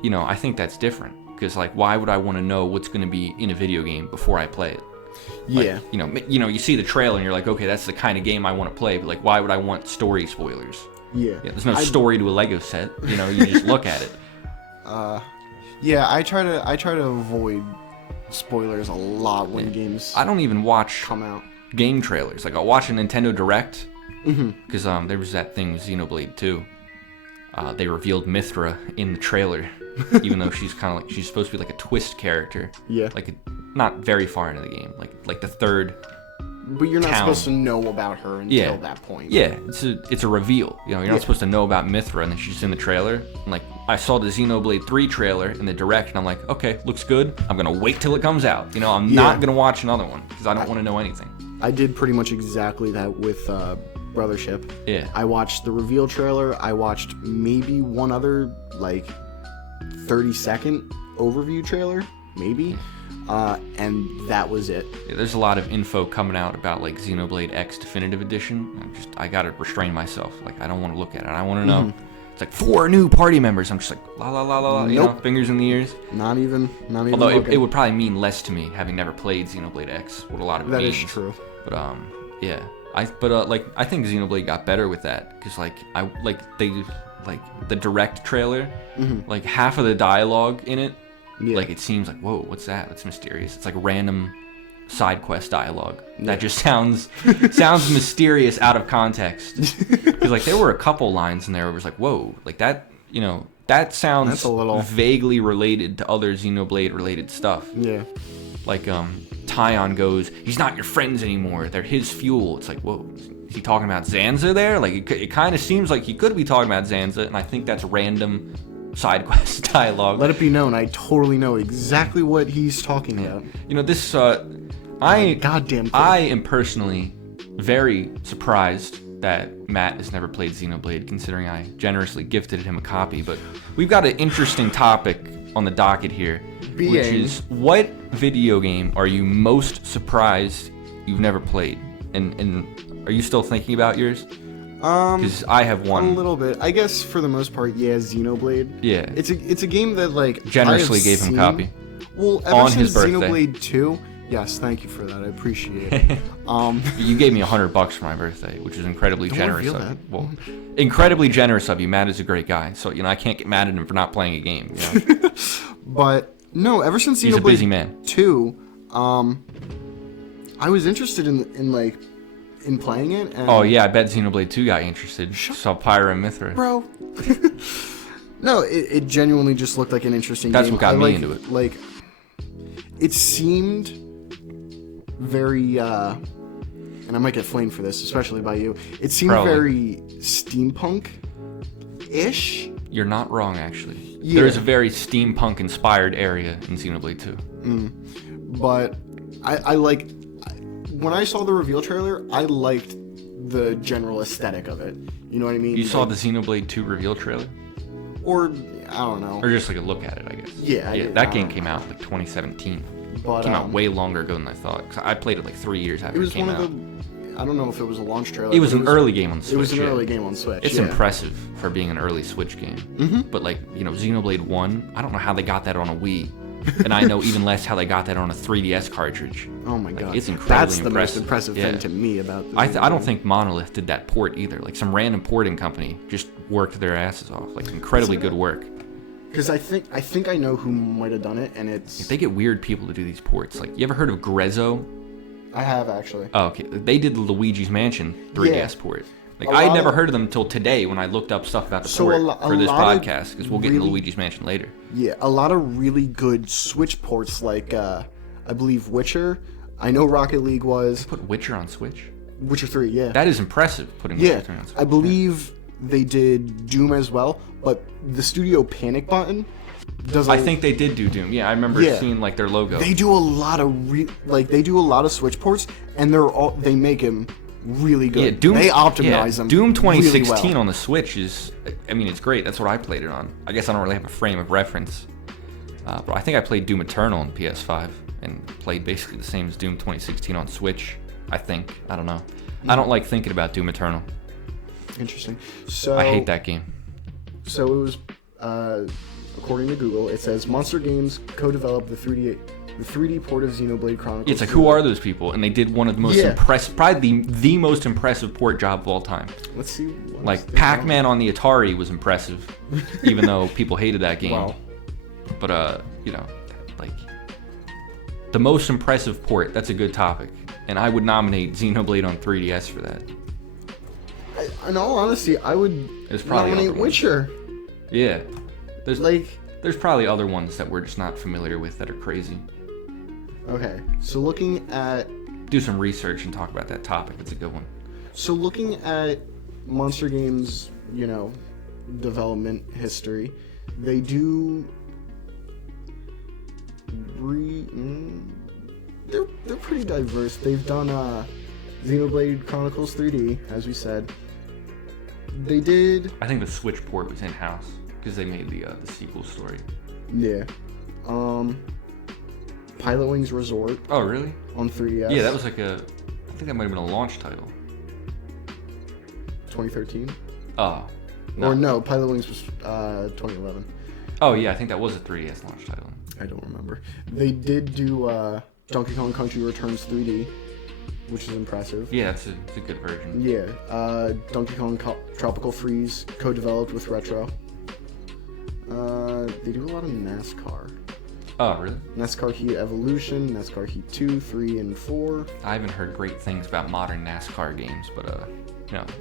you know, I think that's different because, like, why would I want to know what's going to be in a video game before I play it? Like, yeah. You know, you see the trailer and you're like, okay, that's the kind of game I want to play. But like, why would I want story spoilers? Yeah. There's no story to a Lego set. You know, you just look at it. Yeah, I try to avoid spoilers a lot when games I don't even watch come out. Game trailers. Like I'll watch a Nintendo Direct because there was that thing with Xenoblade 2. They revealed Mythra in the trailer, even though she's supposed to be like a twist character. Yeah. Like not very far into the game, like the third. But you're not town. supposed to know about her until that point. Yeah, it's a reveal. You know, you're not supposed to know about Mythra, and then she's in the trailer. And like, I saw the Xenoblade 3 trailer in the Direct, and I'm like, okay, looks good. I'm gonna wait till it comes out. You know, I'm not gonna watch another one because I don't want to know anything. I did pretty much exactly that with Brothership. Yeah. I watched the reveal trailer. I watched maybe one other like 30-second overview trailer, maybe. And that was it. Yeah, there's a lot of info coming out about like Xenoblade X Definitive Edition. I gotta restrain myself. Like I don't want to look at it. I want to know. It's like 4 new party members. I'm just like la la la la la. You know, fingers in the ears. Not even. Although it would probably mean less to me having never played Xenoblade X. What a lot of it means. That is true. But yeah. I think Xenoblade got better with that because the Direct trailer, like half of the dialogue in it. Yeah. Like, it seems like, whoa, what's that? That's mysterious. It's like random side quest dialogue. That just sounds mysterious out of context. Because, like, there were a couple lines in there where it was like, whoa, like that, you know, that sounds vaguely related to other Xenoblade-related stuff. Yeah. Like, Tyon goes, he's not your friends anymore. They're his fuel. It's like, whoa, is he talking about Zanza there? Like, it kind of seems like he could be talking about Zanza, and I think that's random side quest dialogue. Let it be known, I totally know exactly what he's talking about. You know, this goddamn thing. I am personally very surprised that Matt has never played Xenoblade, considering I generously gifted him a copy. But we've got an interesting topic on the docket here, which is, what video game are you most surprised you've never played? And are you still thinking about yours? Because I have one. A little bit. I guess for the most part, yeah, Xenoblade. Yeah. It's a game that, like, generously gave him a copy. Well, ever on since his birthday. Xenoblade 2, yes, thank you for that. I appreciate it. You gave me $100 for my birthday, which is incredibly generous of you. That. Well, incredibly generous of you. Matt is a great guy, so you know I can't get mad at him for not playing a game. You know? But no, ever since He's Xenoblade a busy man. 2, I was interested in playing it. And oh yeah, I bet Xenoblade 2 got you interested. Saw Pyra and Mythra. Bro. No, it genuinely just looked like an interesting game. That's what got me into it. Like, it seemed very, and I might get flamed for this, especially by you. It seemed Probably. very steampunk-ish. You're not wrong, actually. Yeah. There is a very steampunk-inspired area in Xenoblade 2. But I like, when I saw the reveal trailer, I liked the general aesthetic of it. You know what I mean? You saw the Xenoblade 2 reveal trailer? Or, I don't know. Or just like a look at it, I guess. Yeah. That game came out like 2017. But, It came out way longer ago than I thought. 'Cause I played it like 3 years after It it, was came one out. of the, I don't know if it was a launch trailer. It was but an early game on the Switch. It was an yeah. early game on Switch. It's yeah. impressive for being an early Switch game. Mm-hmm. But like, Xenoblade 1, I don't know how they got that on a Wii. And I know even less how they got that on a 3DS cartridge. Oh my god. It's incredibly That's the most impressive. impressive thing Yeah. to me about this. I don't think Monolith did that port either. Like some random porting company just worked their asses off. Like incredibly good work. Because I think I know who might have done it, and it's... They get weird people to do these ports. Like, you ever heard of Grezzo? I have, actually. Oh, okay. They did the Luigi's Mansion 3DS Yeah. port. Like, A I had lot never of- heard of them until today when I looked up stuff about the So port a for this lot of podcast, because we'll get into really- Luigi's Mansion later. Yeah, a lot of really good Switch ports, like, I believe Witcher. I know Rocket League was. Put Witcher on Switch? Witcher 3, yeah. That is impressive, putting Yeah, Witcher 3 on Switch. I believe they did Doom as well, but the studio Panic Button does I think they did do Doom. Yeah, I remember Yeah. seeing, like, their logo. they do a lot of they do a lot of Switch ports, and they make them really good. Yeah, Doom. They optimize them. Doom 2016 really well. on the Switch is, I mean, it's great. That's what I played it on. I guess I don't really have a frame of reference, but I think I played Doom Eternal on PS5 and played basically the same as Doom 2016 on Switch. I think. I don't know. I don't like thinking about Doom Eternal. Interesting. So I hate that game. So it was, according to Google, it says Monster Games co-developed the 3D port of Xenoblade Chronicles. It's like, who are those people? And they did one of the most Yeah. impressive, probably the most impressive port job of all time. Let's see. what Like, else they Pac-Man on the Atari was impressive, even though people hated that game. Wow. But, like, the most impressive port, that's a good topic. And I would nominate Xenoblade on 3DS for that. In all honesty, I would There's probably nominate other ones. Witcher. Yeah. Like, There's probably other ones that we're just not familiar with that are crazy. okay, so looking at Do some research and talk about that topic. It's a good one. Monster Games, development history, they do they're pretty diverse. They've done Xenoblade Chronicles 3D, as we said. They did, I think the Switch port was in-house because they made the sequel story. yeah, Pilot Wings Resort Oh, really? on 3DS. Yeah, that was like I think that might have been a launch title. 2013. Oh. Or no, Pilot Wings was 2011. Oh, yeah, I think that was a 3DS launch title. I don't remember. They did do Donkey Kong Country Returns 3D, which is impressive. Yeah, it's a good version. Yeah, Donkey Kong Tropical Freeze, co-developed with Retro. They do a lot of NASCAR. Oh, really? NASCAR Heat Evolution, NASCAR Heat 2, 3, and 4. I haven't heard great things about modern NASCAR games, but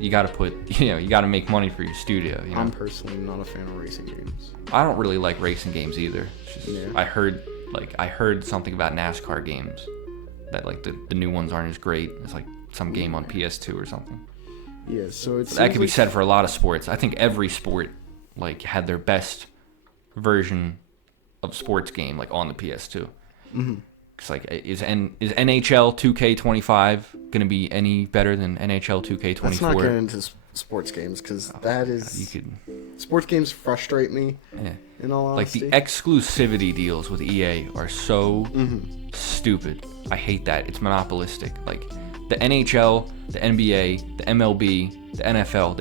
you got to you got to make money for your studio. I'm personally not a fan of racing games. I don't really like racing games either. It's just, Yeah. I heard something about NASCAR games that like the new ones aren't as great. It's like some game on PS2 or something. Yeah, so it's That could be said for a lot of sports. I think every sport like had their best version of sports game like on the PS2. Mm-hmm. It's like is NHL 2K25 gonna be any better than NHL 2K24? Let's not get into sports games, because that is... You could, Sports games frustrate me, yeah. in all Like honesty. the exclusivity deals with EA are so stupid. I hate that. It's monopolistic. Like the NHL, the NBA, the MLB, the NFL,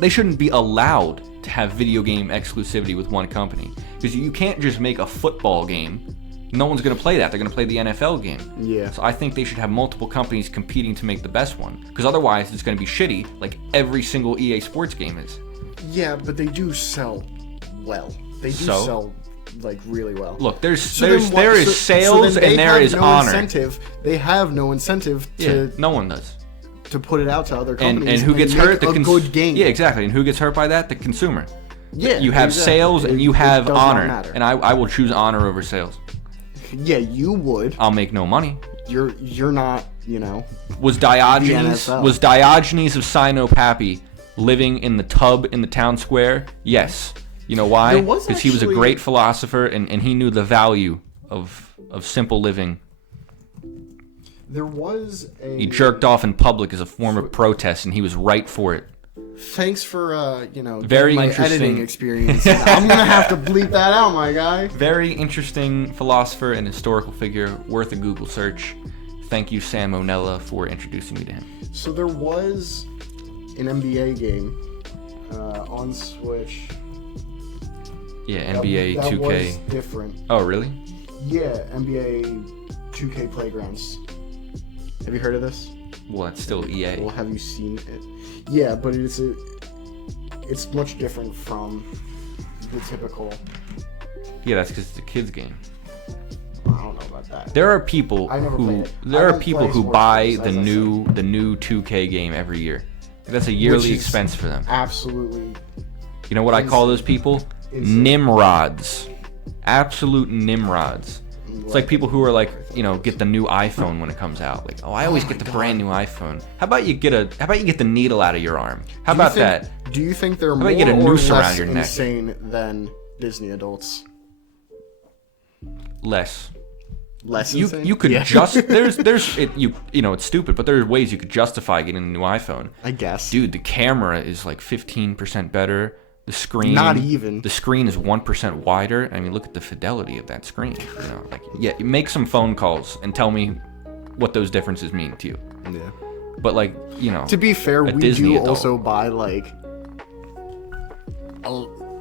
they shouldn't be allowed to have video game exclusivity with one company. Because you can't just make a football game. No one's going to play that. They're going to play the NFL game. Yeah. So I think they should have multiple companies competing to make the best one. Because otherwise it's going to be shitty like every single EA sports game is. Yeah, but they do sell well. They do So? sell like really well. Look, there is then sales then and they there have is no honor. Incentive. They have no incentive Yeah, to no one does. put it out to other And companies. who gets make hurt? a good game. Yeah, exactly. And who gets hurt by that? The consumer. Yeah, You have exactly. sales and you It have does not honor. matter. And I will choose honor over sales. Yeah, you would. I'll make no money. You're not, Was Diogenes NFL. was Diogenes of Sinopapi living in the tub in the town square? Yes. You know why? Because he was a great philosopher and he knew the value of simple living. There was a... He jerked off in public as a form of protest, and he was right for it. Thanks for, Very my interesting editing experience. I'm going to have to bleep that out, my guy. Very interesting philosopher and historical figure, worth a Google search. Thank you, Sam O'Nella, for introducing me to him. So there was an NBA game on Switch. Yeah, NBA that 2K. was different. Oh, really? Yeah, NBA 2K Playgrounds. Have you heard of this? Well, it's still EA. Well, have you seen it? Yeah, but it's much different from the typical... Yeah, that's because it's a kid's game. I don't know about that. There are people I never played who it. there I are don't people play who sports buy games, the as I new 2K game every year. That's a yearly Which is expense for them. Absolutely. You know what I call those people? Insane. Nimrods. Absolute nimrods. It's like people who are like, get the new iPhone when it comes out. Like, I always get the brand new iPhone. How about you get the needle out of your arm? How about that? Do you think they're more about you get a or noose around less your neck? insane than Disney adults? Less. Less You insane? you could Yeah. just it's stupid, but there's ways you could justify getting a new iPhone. I guess. Dude, the camera is like 15% better. The screen, Not even. The screen is 1% wider. I mean, look at the fidelity of that screen. Make some phone calls and tell me what those differences mean to you. Yeah. But To be fair, we Disney do adult. also buy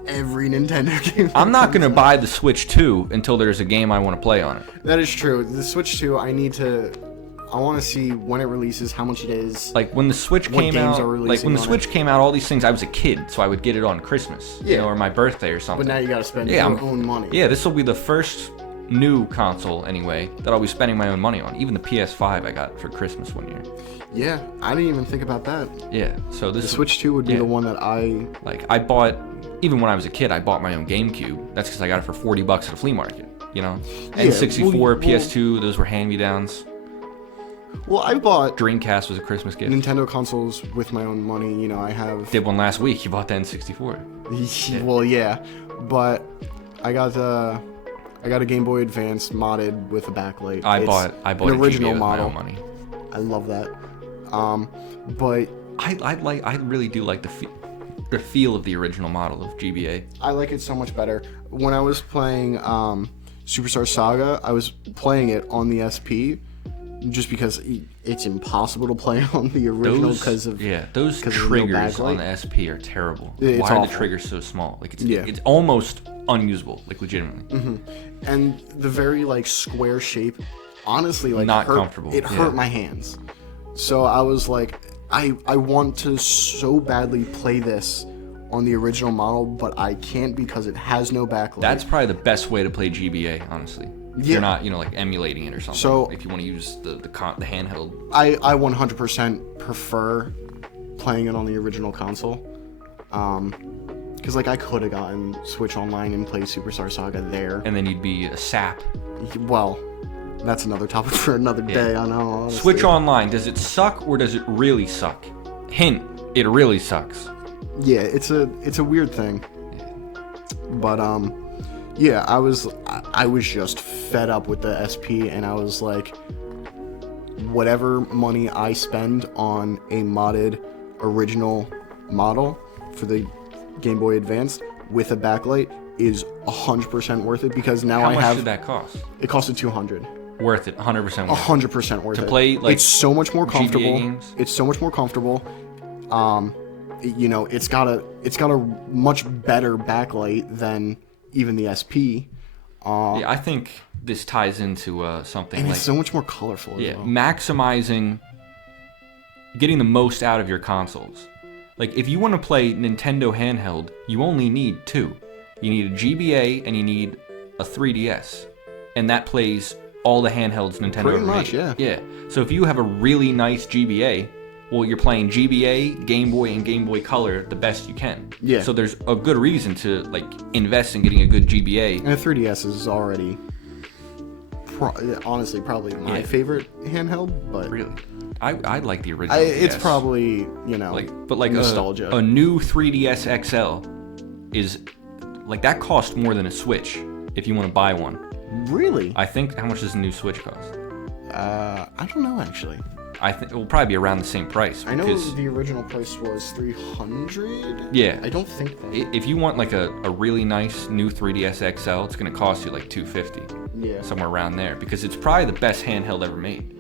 every Nintendo game. I'm not gonna buy the Switch 2 until there's a game I want to play on it. That is true. The Switch 2, I want to see when it releases, how much it is. Like when the Switch What came games out, are releasing when the on Switch came out, all these things, I was a kid, so I would get it on Christmas, or my birthday or something. But now you gotta spend Yeah, your own money. Yeah, this will be the first new console anyway that I'll be spending my own money on. Even the PS5 I got for Christmas one year. Yeah, I didn't even think about that. Yeah, so this The Switch 2 would be the one that I bought. Even when I was a kid, I bought my own GameCube. That's because I got it for $40 at a flea market. N64, PS2, those were hand-me-downs. Well, I bought Dreamcast was a Christmas gift. Nintendo consoles with my own money. I have. Did one last week. You bought the N64. Well, yeah, but I got a Game Boy Advance modded with a backlight. I bought an original with model. my own money. I love that. But I really do like the feel of the original model of GBA. I like it so much better. When I was playing Superstar Saga, I was playing it on the SP, just because it's impossible to play on the original because of those triggers on the SP are terrible. Why are the triggers so small? Like it's almost unusable, like legitimately. Mm-hmm. And the very square shape, honestly, not comfortable. It hurt my hands. So I was like, I want to so badly play this on the original model, but I can't because it has no backlight. That's probably the best way to play GBA, honestly. If you're not, emulating it or something. So if you want to use the handheld. I 100% prefer playing it on the original console. Because I could have gotten Switch Online and played Superstar Saga there. And then you'd be a sap. Well, that's another topic for another day, I know, honestly. Switch Online, does it suck or does it really suck? Hint, it really sucks. Yeah, it's a weird thing. But yeah, I was just fed up with the SP, and I was like, whatever money I spend on a modded original model for the Game Boy Advance with a backlight is 100% worth it, because now How much did that cost? It costed $200. Worth it, 100% worth it. 100% worth it. To play it's so much more comfortable. GBA games? It's so much more comfortable. It's got a much better backlight than even the SP. Yeah, I think this ties into something and like... it's so much more colorful. Yeah, as well. Maximizing... Getting the most out of your consoles. Like, if you want to play Nintendo handheld, you only need two. You need a GBA and you need a 3DS. And that plays all the handhelds Nintendo Pretty ever much, made. yeah. Yeah. So if you have a really nice GBA... Well, you're playing GBA, Game Boy, and Game Boy Color the best you can. Yeah. So there's a good reason to invest in getting a good GBA. And the 3DS is already honestly probably my favorite handheld, but Really, I like the original. it's DS. probably But nostalgia. A new 3DS XL is like that costs more than a Switch if you want to buy one. Really? I think how much does a new Switch cost? I don't know actually. I think it will probably be around the same price. I know because, the original price was $300. Yeah. I don't think that. If you want like a really nice new 3DS XL, it's gonna cost you like $250. Yeah. Somewhere around there, because it's probably the best handheld ever made.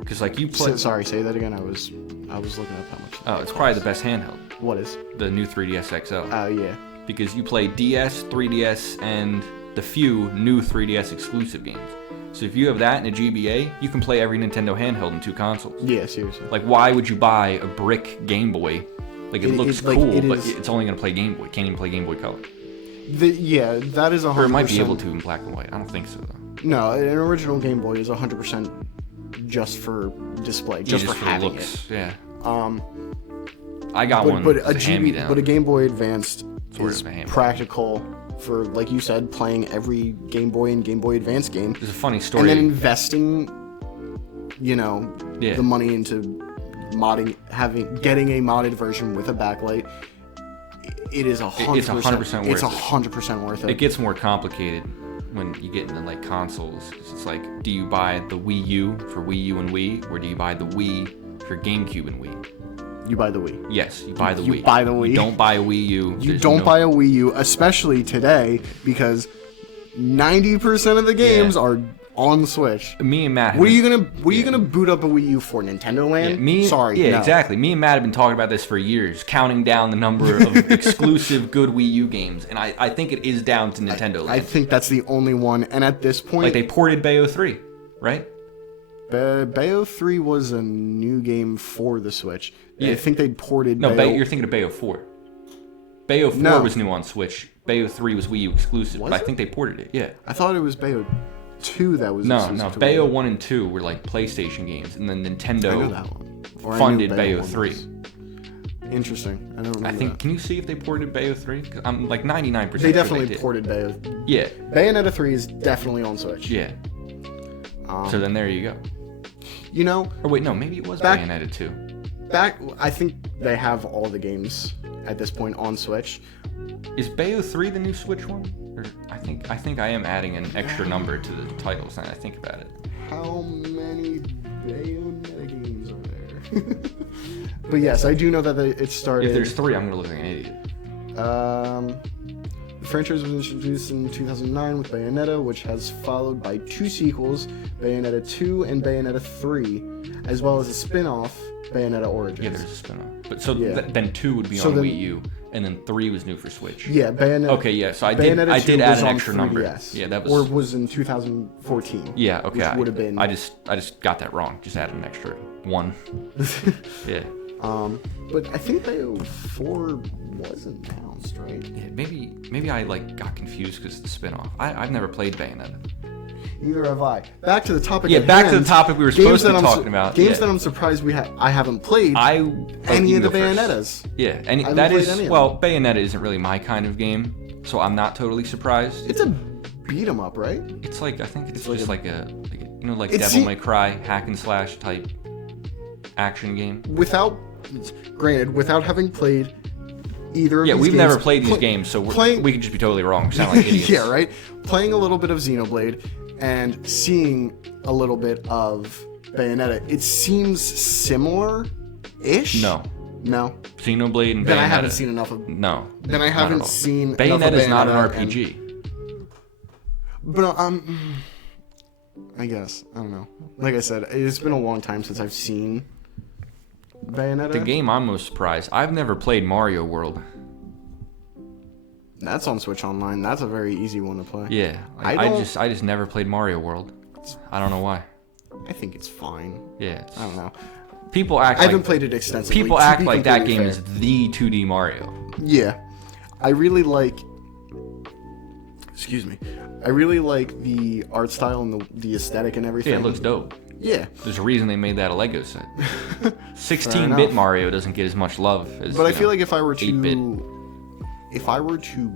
Because like you play. Sorry, say that again. I was looking up how much. Oh, it's probably the best handheld. What is? The new 3DS XL. Oh yeah. Because you play DS, 3DS, and the few new 3DS exclusive games. So if you have that and a GBA, you can play every Nintendo handheld in 2 consoles. Yeah, seriously. Like, why would you buy a brick Game Boy? Like, it looks cool, but it's only going to play Game Boy. Can't even play Game Boy Color. Yeah, that is 100%. Or it might be able to in black and white. I don't think so, though. No, an original Game Boy is 100% just for display, just for having looks. it. Yeah. I got one. But a Game Boy Advanced Sort is of a hand-me-down. practical for, like you said, playing every Game Boy and Game Boy Advance game. There's a funny story. And then investing, Yeah. the money into modding, getting a modded version with a backlight. It is 100%. It's 100% worth It's it. 100% worth it. It gets more complicated when you get into like consoles. It's like, do you buy the Wii U for Wii U and Wii, or do you buy the Wii for GameCube and Wii? You buy the Wii. Yes, you buy the You Wii. buy the Wii. You don't buy a Wii U. You don't buy a Wii U, especially today, because 90% of the games are on Switch. Me and Matt. What are you gonna boot up a Wii U for? Nintendo Land? Yeah, no. exactly. Me and Matt have been talking about this for years, counting down the number of exclusive good Wii U games, and I think it is down to Nintendo Land. I think that's the only one, and at this point, Like they ported Bayo 3, right? Bayo 3 was a new game for the Switch. Yeah. I think they ported. No, Bayo... you're thinking of Bayo 4. Bayo 4 was new on Switch. Bayo 3 was Wii U exclusive, but I think they ported it. Yeah. I thought it was Bayo 2 that was No. exclusive to Bayo Wii U. 1 and 2 were like PlayStation games, and then I know Nintendo that one. Or I knew funded Bayo 1 3. was. Interesting. I don't remember. I think. that. Can you see if they ported Bayo 3? 'Cause I'm like 99%. They sure definitely did. ported Bayo. Yeah. Bayonetta 3 is definitely on Switch. Yeah. So then there you go. You know, Or wait, no, maybe it was Back- Bayonetta 2. I think they have all the games at this point on Switch. Is Bayo 3 the new Switch one? Or I think I am adding an extra number to the titles now that I think about it. How many Bayonetta games are there? But yes, I do know that it started. If there's 3, I'm gonna look like an idiot. The franchise was introduced in 2009 with Bayonetta, which has followed by 2 sequels, Bayonetta 2 and Bayonetta 3, as well as a spin-off, Bayonetta Origins. Yeah, there's a spin-off. But so Yeah. then 2 would be So on then- Wii U, and then 3 was new for Switch. Yeah, Bayonetta. Okay, yeah. So I Bayonetta 2 did add was an on extra number. 3DS, Yeah, that was. Or was in 2014. Yeah, okay. Which would have been. I just got that wrong. Just added an extra 1. Yeah. But I think Bayo 4 was announced, right? Yeah, maybe I like got confused because the spin-off. I've never played Bayonetta. Neither have I. Back to the topic. Yeah, at back to hand, the topic we were supposed to be talking about. Games Yeah. that I'm surprised I haven't played. Any any of the Bayonettas. Yeah, and haven't that played is any of well, Bayonetta isn't really my kind of game, so I'm not totally surprised. It's a beat 'em up, right? It's like I think it's like just a- like a like It Devil se- May Cry hack and slash type action game. Without having played either of Yeah, these we've games, never played these games, so we could just be totally wrong. We sound like idiots. Yeah, right. Playing a little bit of Xenoblade and seeing a little bit of Bayonetta, it seems similar-ish. No, No. Xenoblade and Bayonetta. Then I haven't seen enough of. No. Then I not at haven't all. seen. enough of Bayonetta is not an Bayonetta RPG. But I guess I don't know. Like I said, it's been a long time since I've seen Bayonetta. The game I'm most surprised. I've never played Mario World. That's on Switch Online. That's a very easy one to play. Yeah, I just never played Mario World. I don't know why. I think it's fine. Yeah, I don't know. people act. I haven't like, played it extensively. People to act be like that completely game fair. is the 2D Mario. Yeah, I really like. Excuse me. I really like the art style and the aesthetic and everything. Yeah, it looks dope. Yeah, There's a reason they made that a Lego set. Fair 16-bit enough. Mario doesn't get as much love as. but I feel like if I were 8-bit. to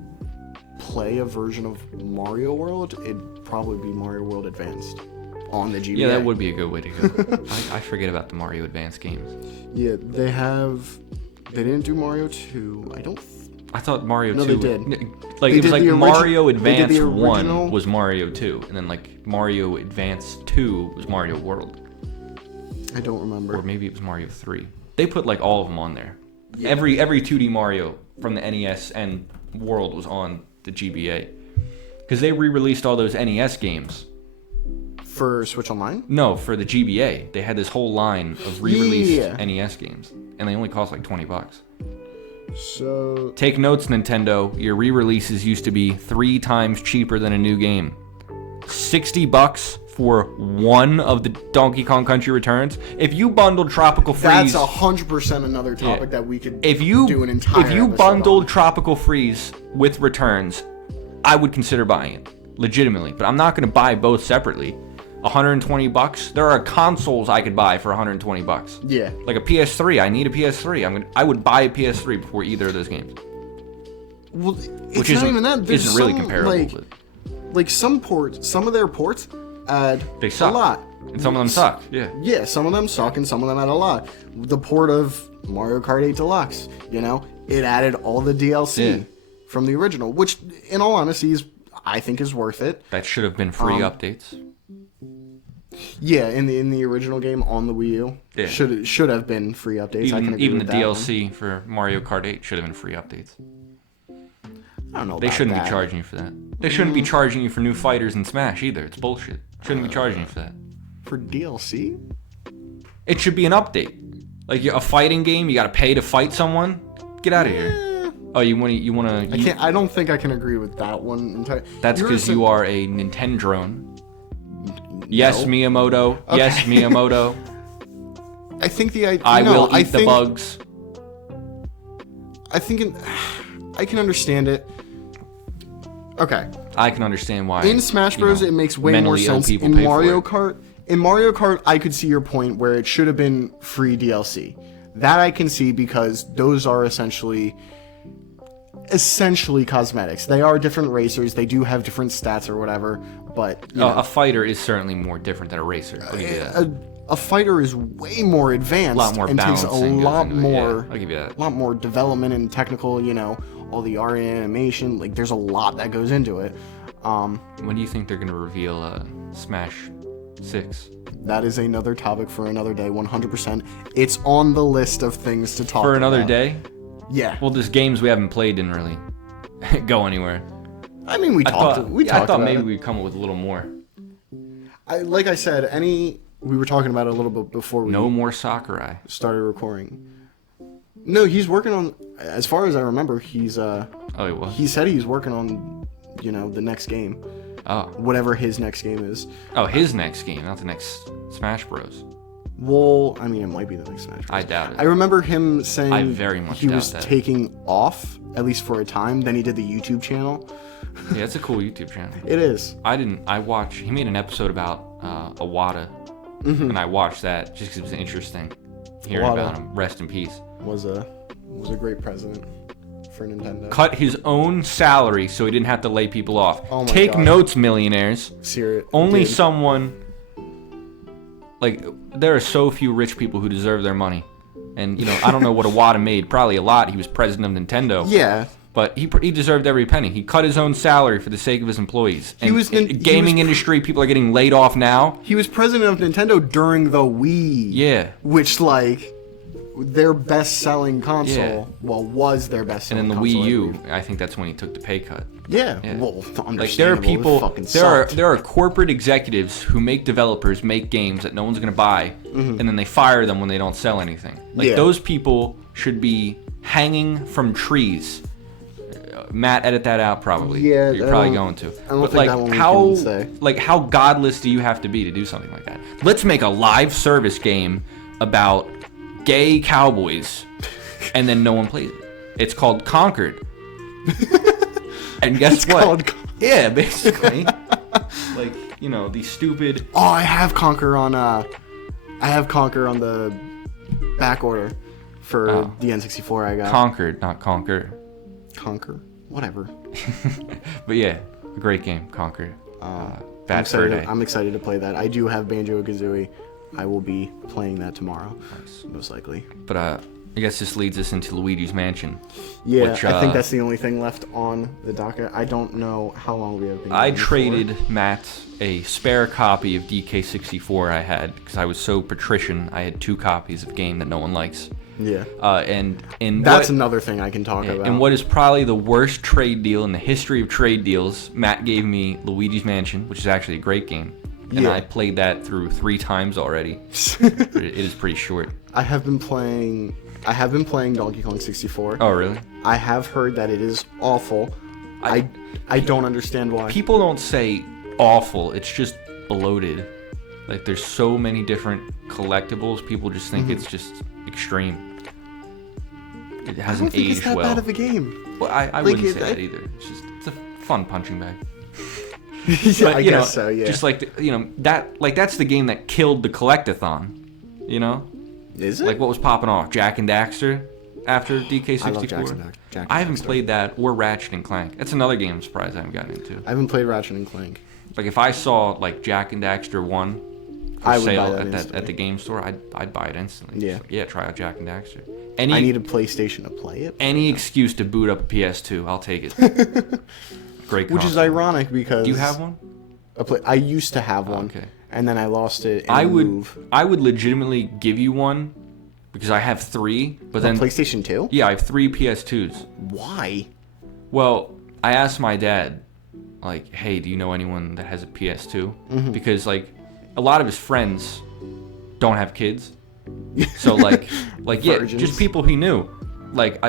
play a version of Mario World, it'd probably be Mario World Advanced on the GBA. Yeah, that would be a good way to go. I forget about the Mario Advance games. Yeah, they didn't do Mario 2. I thought Mario 2... No, they did. Like, They it was did like the Mario they did Advance the 1 original- was Mario 2, and then, like, Mario Advance 2 was Mario World. I don't remember. Or maybe it was Mario 3. They put, like, all of them on there. Yeah. Every 2D Mario from the NES and World was on the GBA. Because they re-released all those NES games. For Switch Online? No, for the GBA. They had this whole line of re-released Yeah. NES games. And they only cost, like, $20. So... Take notes, Nintendo. Your re-releases used to be 3 times cheaper than a new game. $60 for one of the Donkey Kong Country Returns. If you bundled Tropical Freeze... That's 100% another topic that we could If you do an entire If you episode bundled on. Tropical Freeze with Returns, I would consider buying it. Legitimately. But I'm not going to buy both separately. $120. There are consoles I could buy for $120. Yeah. Like a PS3. I need a PS3. I would buy a PS3 before either of those games. Well, it's Which not isn't, even that. There's isn't really some, comparable. Like some of their ports add They suck. a lot. And some of them suck. Yeah. Yeah, some of them suck and some of them add a lot. The port of Mario Kart 8 Deluxe, it added all the DLC Yeah. from the original, which, in all honesty, I think is worth it. That should have been free updates. Yeah, in the original game on the Wii U, Yeah. should have been free updates. I can agree Even with the that DLC for Mario Kart 8 should have been free updates. one. I don't know. They about shouldn't that. be charging you for that. They shouldn't be charging you for new fighters in Smash either. It's bullshit. Shouldn't be charging you for that. For DLC. It should be an update. Like a fighting game, you got to pay to fight someone. Get out of here. Oh, you want to? I don't think I can agree with that one entirely. That's because you are a Nintendrone. Yes, No. Miyamoto. Okay. Yes, Miyamoto. I think I will eat the bugs. I think I can understand it. Okay. I can understand why. In Smash Bros, it makes way more mentally ill sense. people In pay for Mario it. Kart, I could see your point where it should have been free DLC. That I can see because those are essentially cosmetics. They are different racers. They do have different stats or whatever. But A fighter is certainly more different than a racer. I'll give you that. a fighter is way more advanced A lot more and takes a balancing goes lot into it, more. yeah, I'll give you that. A lot more development and technical. All the art and animation. Like there's a lot that goes into it. When do you think they're gonna reveal Smash 6? That is another topic for another day. 100%. It's on the list of things to talk For another about. day? Yeah. Well, there's games we haven't played didn't really go anywhere. I mean, we talked I thought about maybe it. we'd come up with a little more. Like I said, we were talking about it a little bit before we No more Sakurai. started recording. No, he's working on. As far as I remember, he's Oh, he was. he said he's working on, the next game, Oh. whatever his next game is. Oh, his next game, not the next Smash Bros. Well, I mean, it might be the next Smash Bros. I doubt it. I remember him saying I very much he doubt was that. taking off at least for a time. Then he did the YouTube channel. Yeah, it's a cool YouTube channel. It is. He made an episode about Iwata, and I watched that just because it was interesting hearing Iwata. about him. Rest in peace. Was a great president for Nintendo. Cut his own salary so he didn't have to lay people off. Oh my Take God. notes, millionaires. Serious. Only Dude. someone like there are so few rich people who deserve their money. And I don't know what Iwata made. Probably a lot. He was president of Nintendo. Yeah. But he deserved every penny. He cut his own salary for the sake of his employees. And gaming industry, people are getting laid off now. He was president of Nintendo during the Wii. Yeah. Which, their best-selling console, was their And best-selling then the console. Wii U, I think that's when he took the pay cut. Yeah. Yeah. Well, Like there are understandable. It people, fucking there sucked. are corporate executives who make developers make games that no one's gonna buy, and then they fire them when they don't sell anything. Like Yeah. those people should be hanging from trees. Matt, edit that out probably. Yeah, you're I probably don't- going to. I don't But think like that one we how, can say. like how godless do you have to be to do something like that? Let's make a live service game about gay cowboys, and then no one plays it. It's called Conquered. And guess what? called Yeah, basically. Like, these stupid... Oh, I have Conquer on the back order for the N64 I got. Conquered, not Conquer. Conquer? Whatever. But yeah, a great game, Conquered. Bad Fur Day. I'm excited to play that. I do have Banjo-Kazooie. I will be playing that tomorrow, most likely. But I guess this leads us into Luigi's Mansion. Yeah, which, I think that's the only thing left on the docket. I don't know how long we have been. I traded Matt a spare copy of DK64 I had because I was so patrician. I had 2 copies of a game that no one likes. Yeah. And that's another thing I can talk about. And what is probably the worst trade deal in the history of trade deals, Matt gave me Luigi's Mansion, which is actually a great game. And I played that through 3 times already. It is pretty short. I have been playing Donkey Kong 64. Oh, really? I have heard that it is awful. I don't understand why. People don't say awful. It's just bloated. Like, there's so many different collectibles. People just think it's just extreme. It hasn't aged it's that well. Bad of a game. Well, I wouldn't say that either. It's a fun punching bag. Yeah, but, I guess so. Yeah. Just like that's the game that killed the collectathon. You know? Is it? Like what was popping off? Jak and Daxter after DK64. I love Jak and I haven't Daxter. played that or Ratchet and Clank. That's another game I'm surprised I haven't gotten into. I haven't played Ratchet and Clank. Like if I saw like Jak and Daxter 1 for I would sale buy that at the game store, I'd buy it instantly. Yeah. So, yeah, try out Jak and Daxter. I need a PlayStation to play it. Any excuse to boot up a PS2, I'll take it. Great console. Which is ironic because Do you have one? I used to have one. Okay. And then I lost it in I a would move. I would legitimately give you one because I have 3, but then PlayStation 2? yeah, I have 3 PS2s. Why? Well, I asked my dad, like, hey, do you know anyone that has a PS2? Mm-hmm. Because, like, a lot of his friends don't have kids. So, like yeah, Virgins. just people he knew. Like,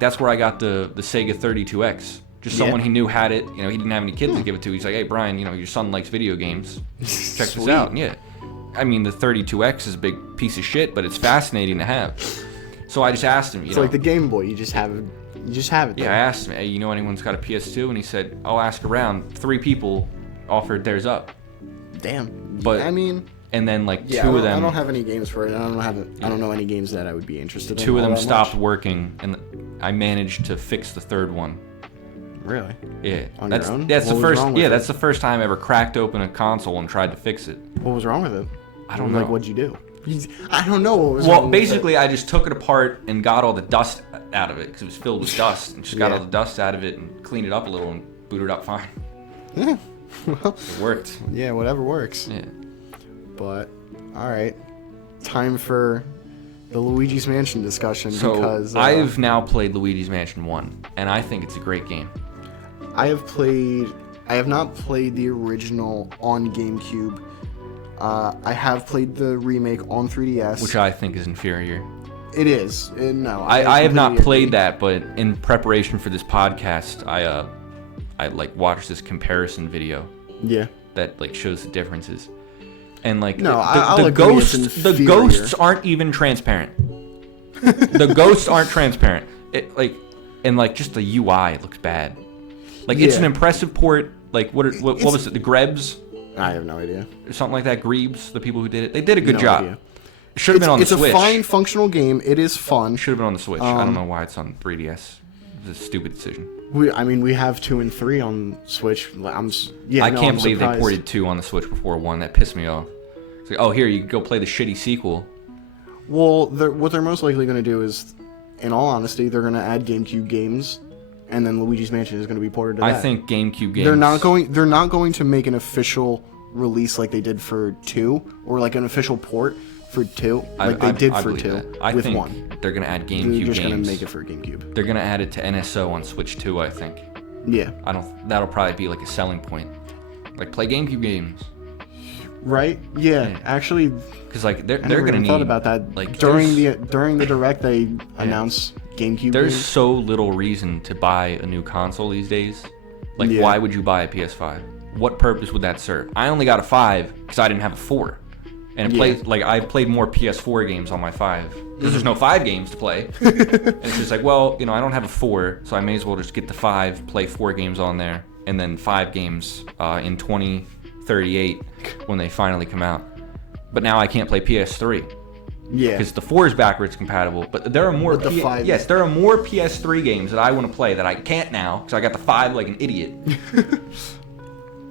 that's where I got the Sega 32X. Just someone he knew had it. You know, he didn't have any kids to give it to. He's like, hey, Brian, you know, your son likes video games. Check this out. And yeah. I mean, the 32X is a big piece of shit, but it's fascinating to have. So I just asked him, you It's know. like the Game Boy. You just have it. Yeah, I asked him, hey, you know anyone's got a PS2? And he said, I'll ask around. 3 people offered theirs up. Damn. But I mean, and then like yeah, two of them, I don't have any games for it. I don't know any games that I would be interested in. 2 of them all that stopped much. working, and I managed to fix the 3rd one. Really? Yeah, On that's your own? that's What the was first. wrong with Yeah, it? that's the first time I ever cracked open a console and tried to fix it. What was wrong with it? I don't know. Like, what'd you do? I don't know what was Well, wrong basically, I just took it apart and got all the dust out of it because it was filled with dust, and just got Yeah. all the dust out of it and cleaned it up a little and booted it up fine. with it. Well, It worked. yeah, whatever works. Yeah. But all right, time for the Luigi's Mansion discussion So because I've now played Luigi's Mansion 1, and I think it's a great game. I have not played the original on GameCube. I have played the remake on 3DS. Which I think is inferior. It is. No, I have not completely played agree. that, but in preparation for this podcast, I like watched this comparison video Yeah. that like shows the differences, and like No, I'll agree it's the inferior. ghosts aren't even transparent. The ghosts aren't transparent. It like and like just the UI looks bad. Like it's Yeah. an impressive port. Like what was it? The Grebs I have no idea. or something like that. Grebes, the people who did it, they did a good No job. idea. It should have been on the It's Switch. a fine functional game. It is fun. Should have been on the Switch. I don't know why it's on 3DS. It's a stupid decision. We have 2 and 3 on Switch. I can't believe they ported 2 on the Switch before 1. That pissed me off. It's like, oh, here, you can go play the shitty sequel. Well, what they're most likely going to do is, in all honesty, they're going to add GameCube games, and then Luigi's Mansion is going to be ported to that. I think GameCube games... They're not going to make an official release like they did for 2, or like an official port for 2, like they did for believe 2 that. I with think 1. they're going to add They're GameCube just games. going to make it for GameCube. They're going to add it to NSO on Switch 2, I think. Yeah. That'll probably be like a selling point. Like, play GameCube games. Right? Yeah. Actually, Because, like, they're I never going to even need... thought about that. Like, during the Direct, they announced GameCube There's games. so little reason to buy a new console these days. Like, Yeah. why would you buy a PS5? What purpose would that serve? I only got a 5 because I didn't have a 4. And I played more PS4 games on my 5 because there's no 5 games to play. And it's just like, well, you know, I don't have a 4, so I may as well just get the 5, play 4 games on there, and then 5 games in 2038 when they finally come out. But now I can't play PS3 Yeah. because the 4 is backwards compatible. But there are more. But the 5 yes, there are more PS3 games that I want to play that I can't now because I got the 5 like an idiot.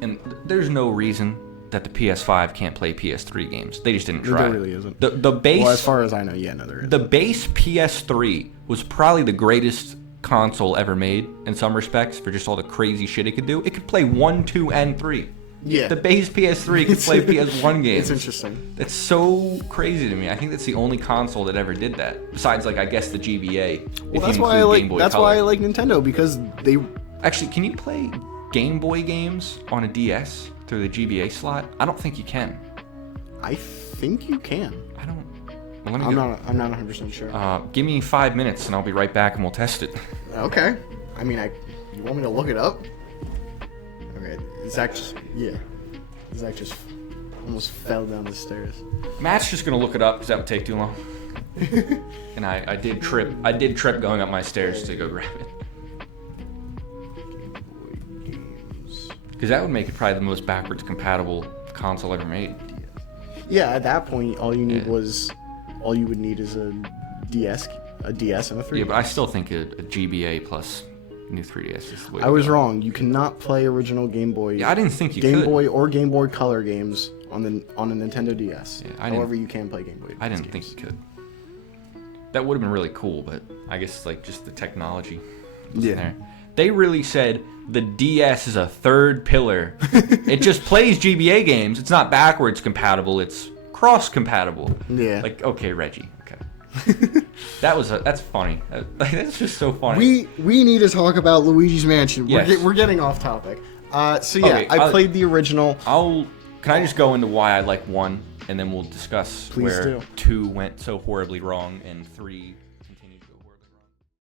and there's no reason that the PS5 can't play PS3 games. They just didn't try. There really isn't. The base. Well, as far as I know, yeah, no, there isn't. The base PS3 was probably the greatest console ever made in some respects for just all the crazy shit it could do. It could play 1, 2, and 3. Yeah. The base PS3 could play PS1 games. It's interesting. That's so crazy to me. I think that's the only console that ever did that. Besides, like, I guess the GBA. Well, that's why I like. That's why I like Nintendo, because they. Actually, can you play Game Boy games on a DS through the GBA slot? I don't think you can. I think you can. I don't. Well, let me I'm not 100% sure. Give me 5 minutes and I'll be right back and we'll test it. Okay. I mean, you want me to look it up? Okay. Zach just almost fell down the stairs. Matt's just gonna look it up because that would take too long. And I did trip. I did trip going up my stairs to go grab it. Because that would make it probably the most backwards compatible console ever made. Yeah, at that point, all you would need is a DS and a 3DS. Yeah, but I still think a GBA plus new 3DS is the way to I was go. wrong. You cannot play original Game Boy. Yeah, I didn't think you Game could. Boy or Game Boy Color games on a Nintendo DS. Yeah, However, you can play Game Boy. I didn't think you could. That would have been really cool, but I guess like just the technology wasn't there. They really said the DS is a third pillar. It just plays GBA games. It's not backwards compatible. It's cross compatible. Yeah. Like, okay, Reggie. Okay. That's funny. That's just so funny. We need to talk about Luigi's Mansion. Yes. We're getting off topic. So yeah, Okay, I played the original. Can I just go into why I like 1, and then we'll discuss Please where do. 2 went so horribly wrong and 3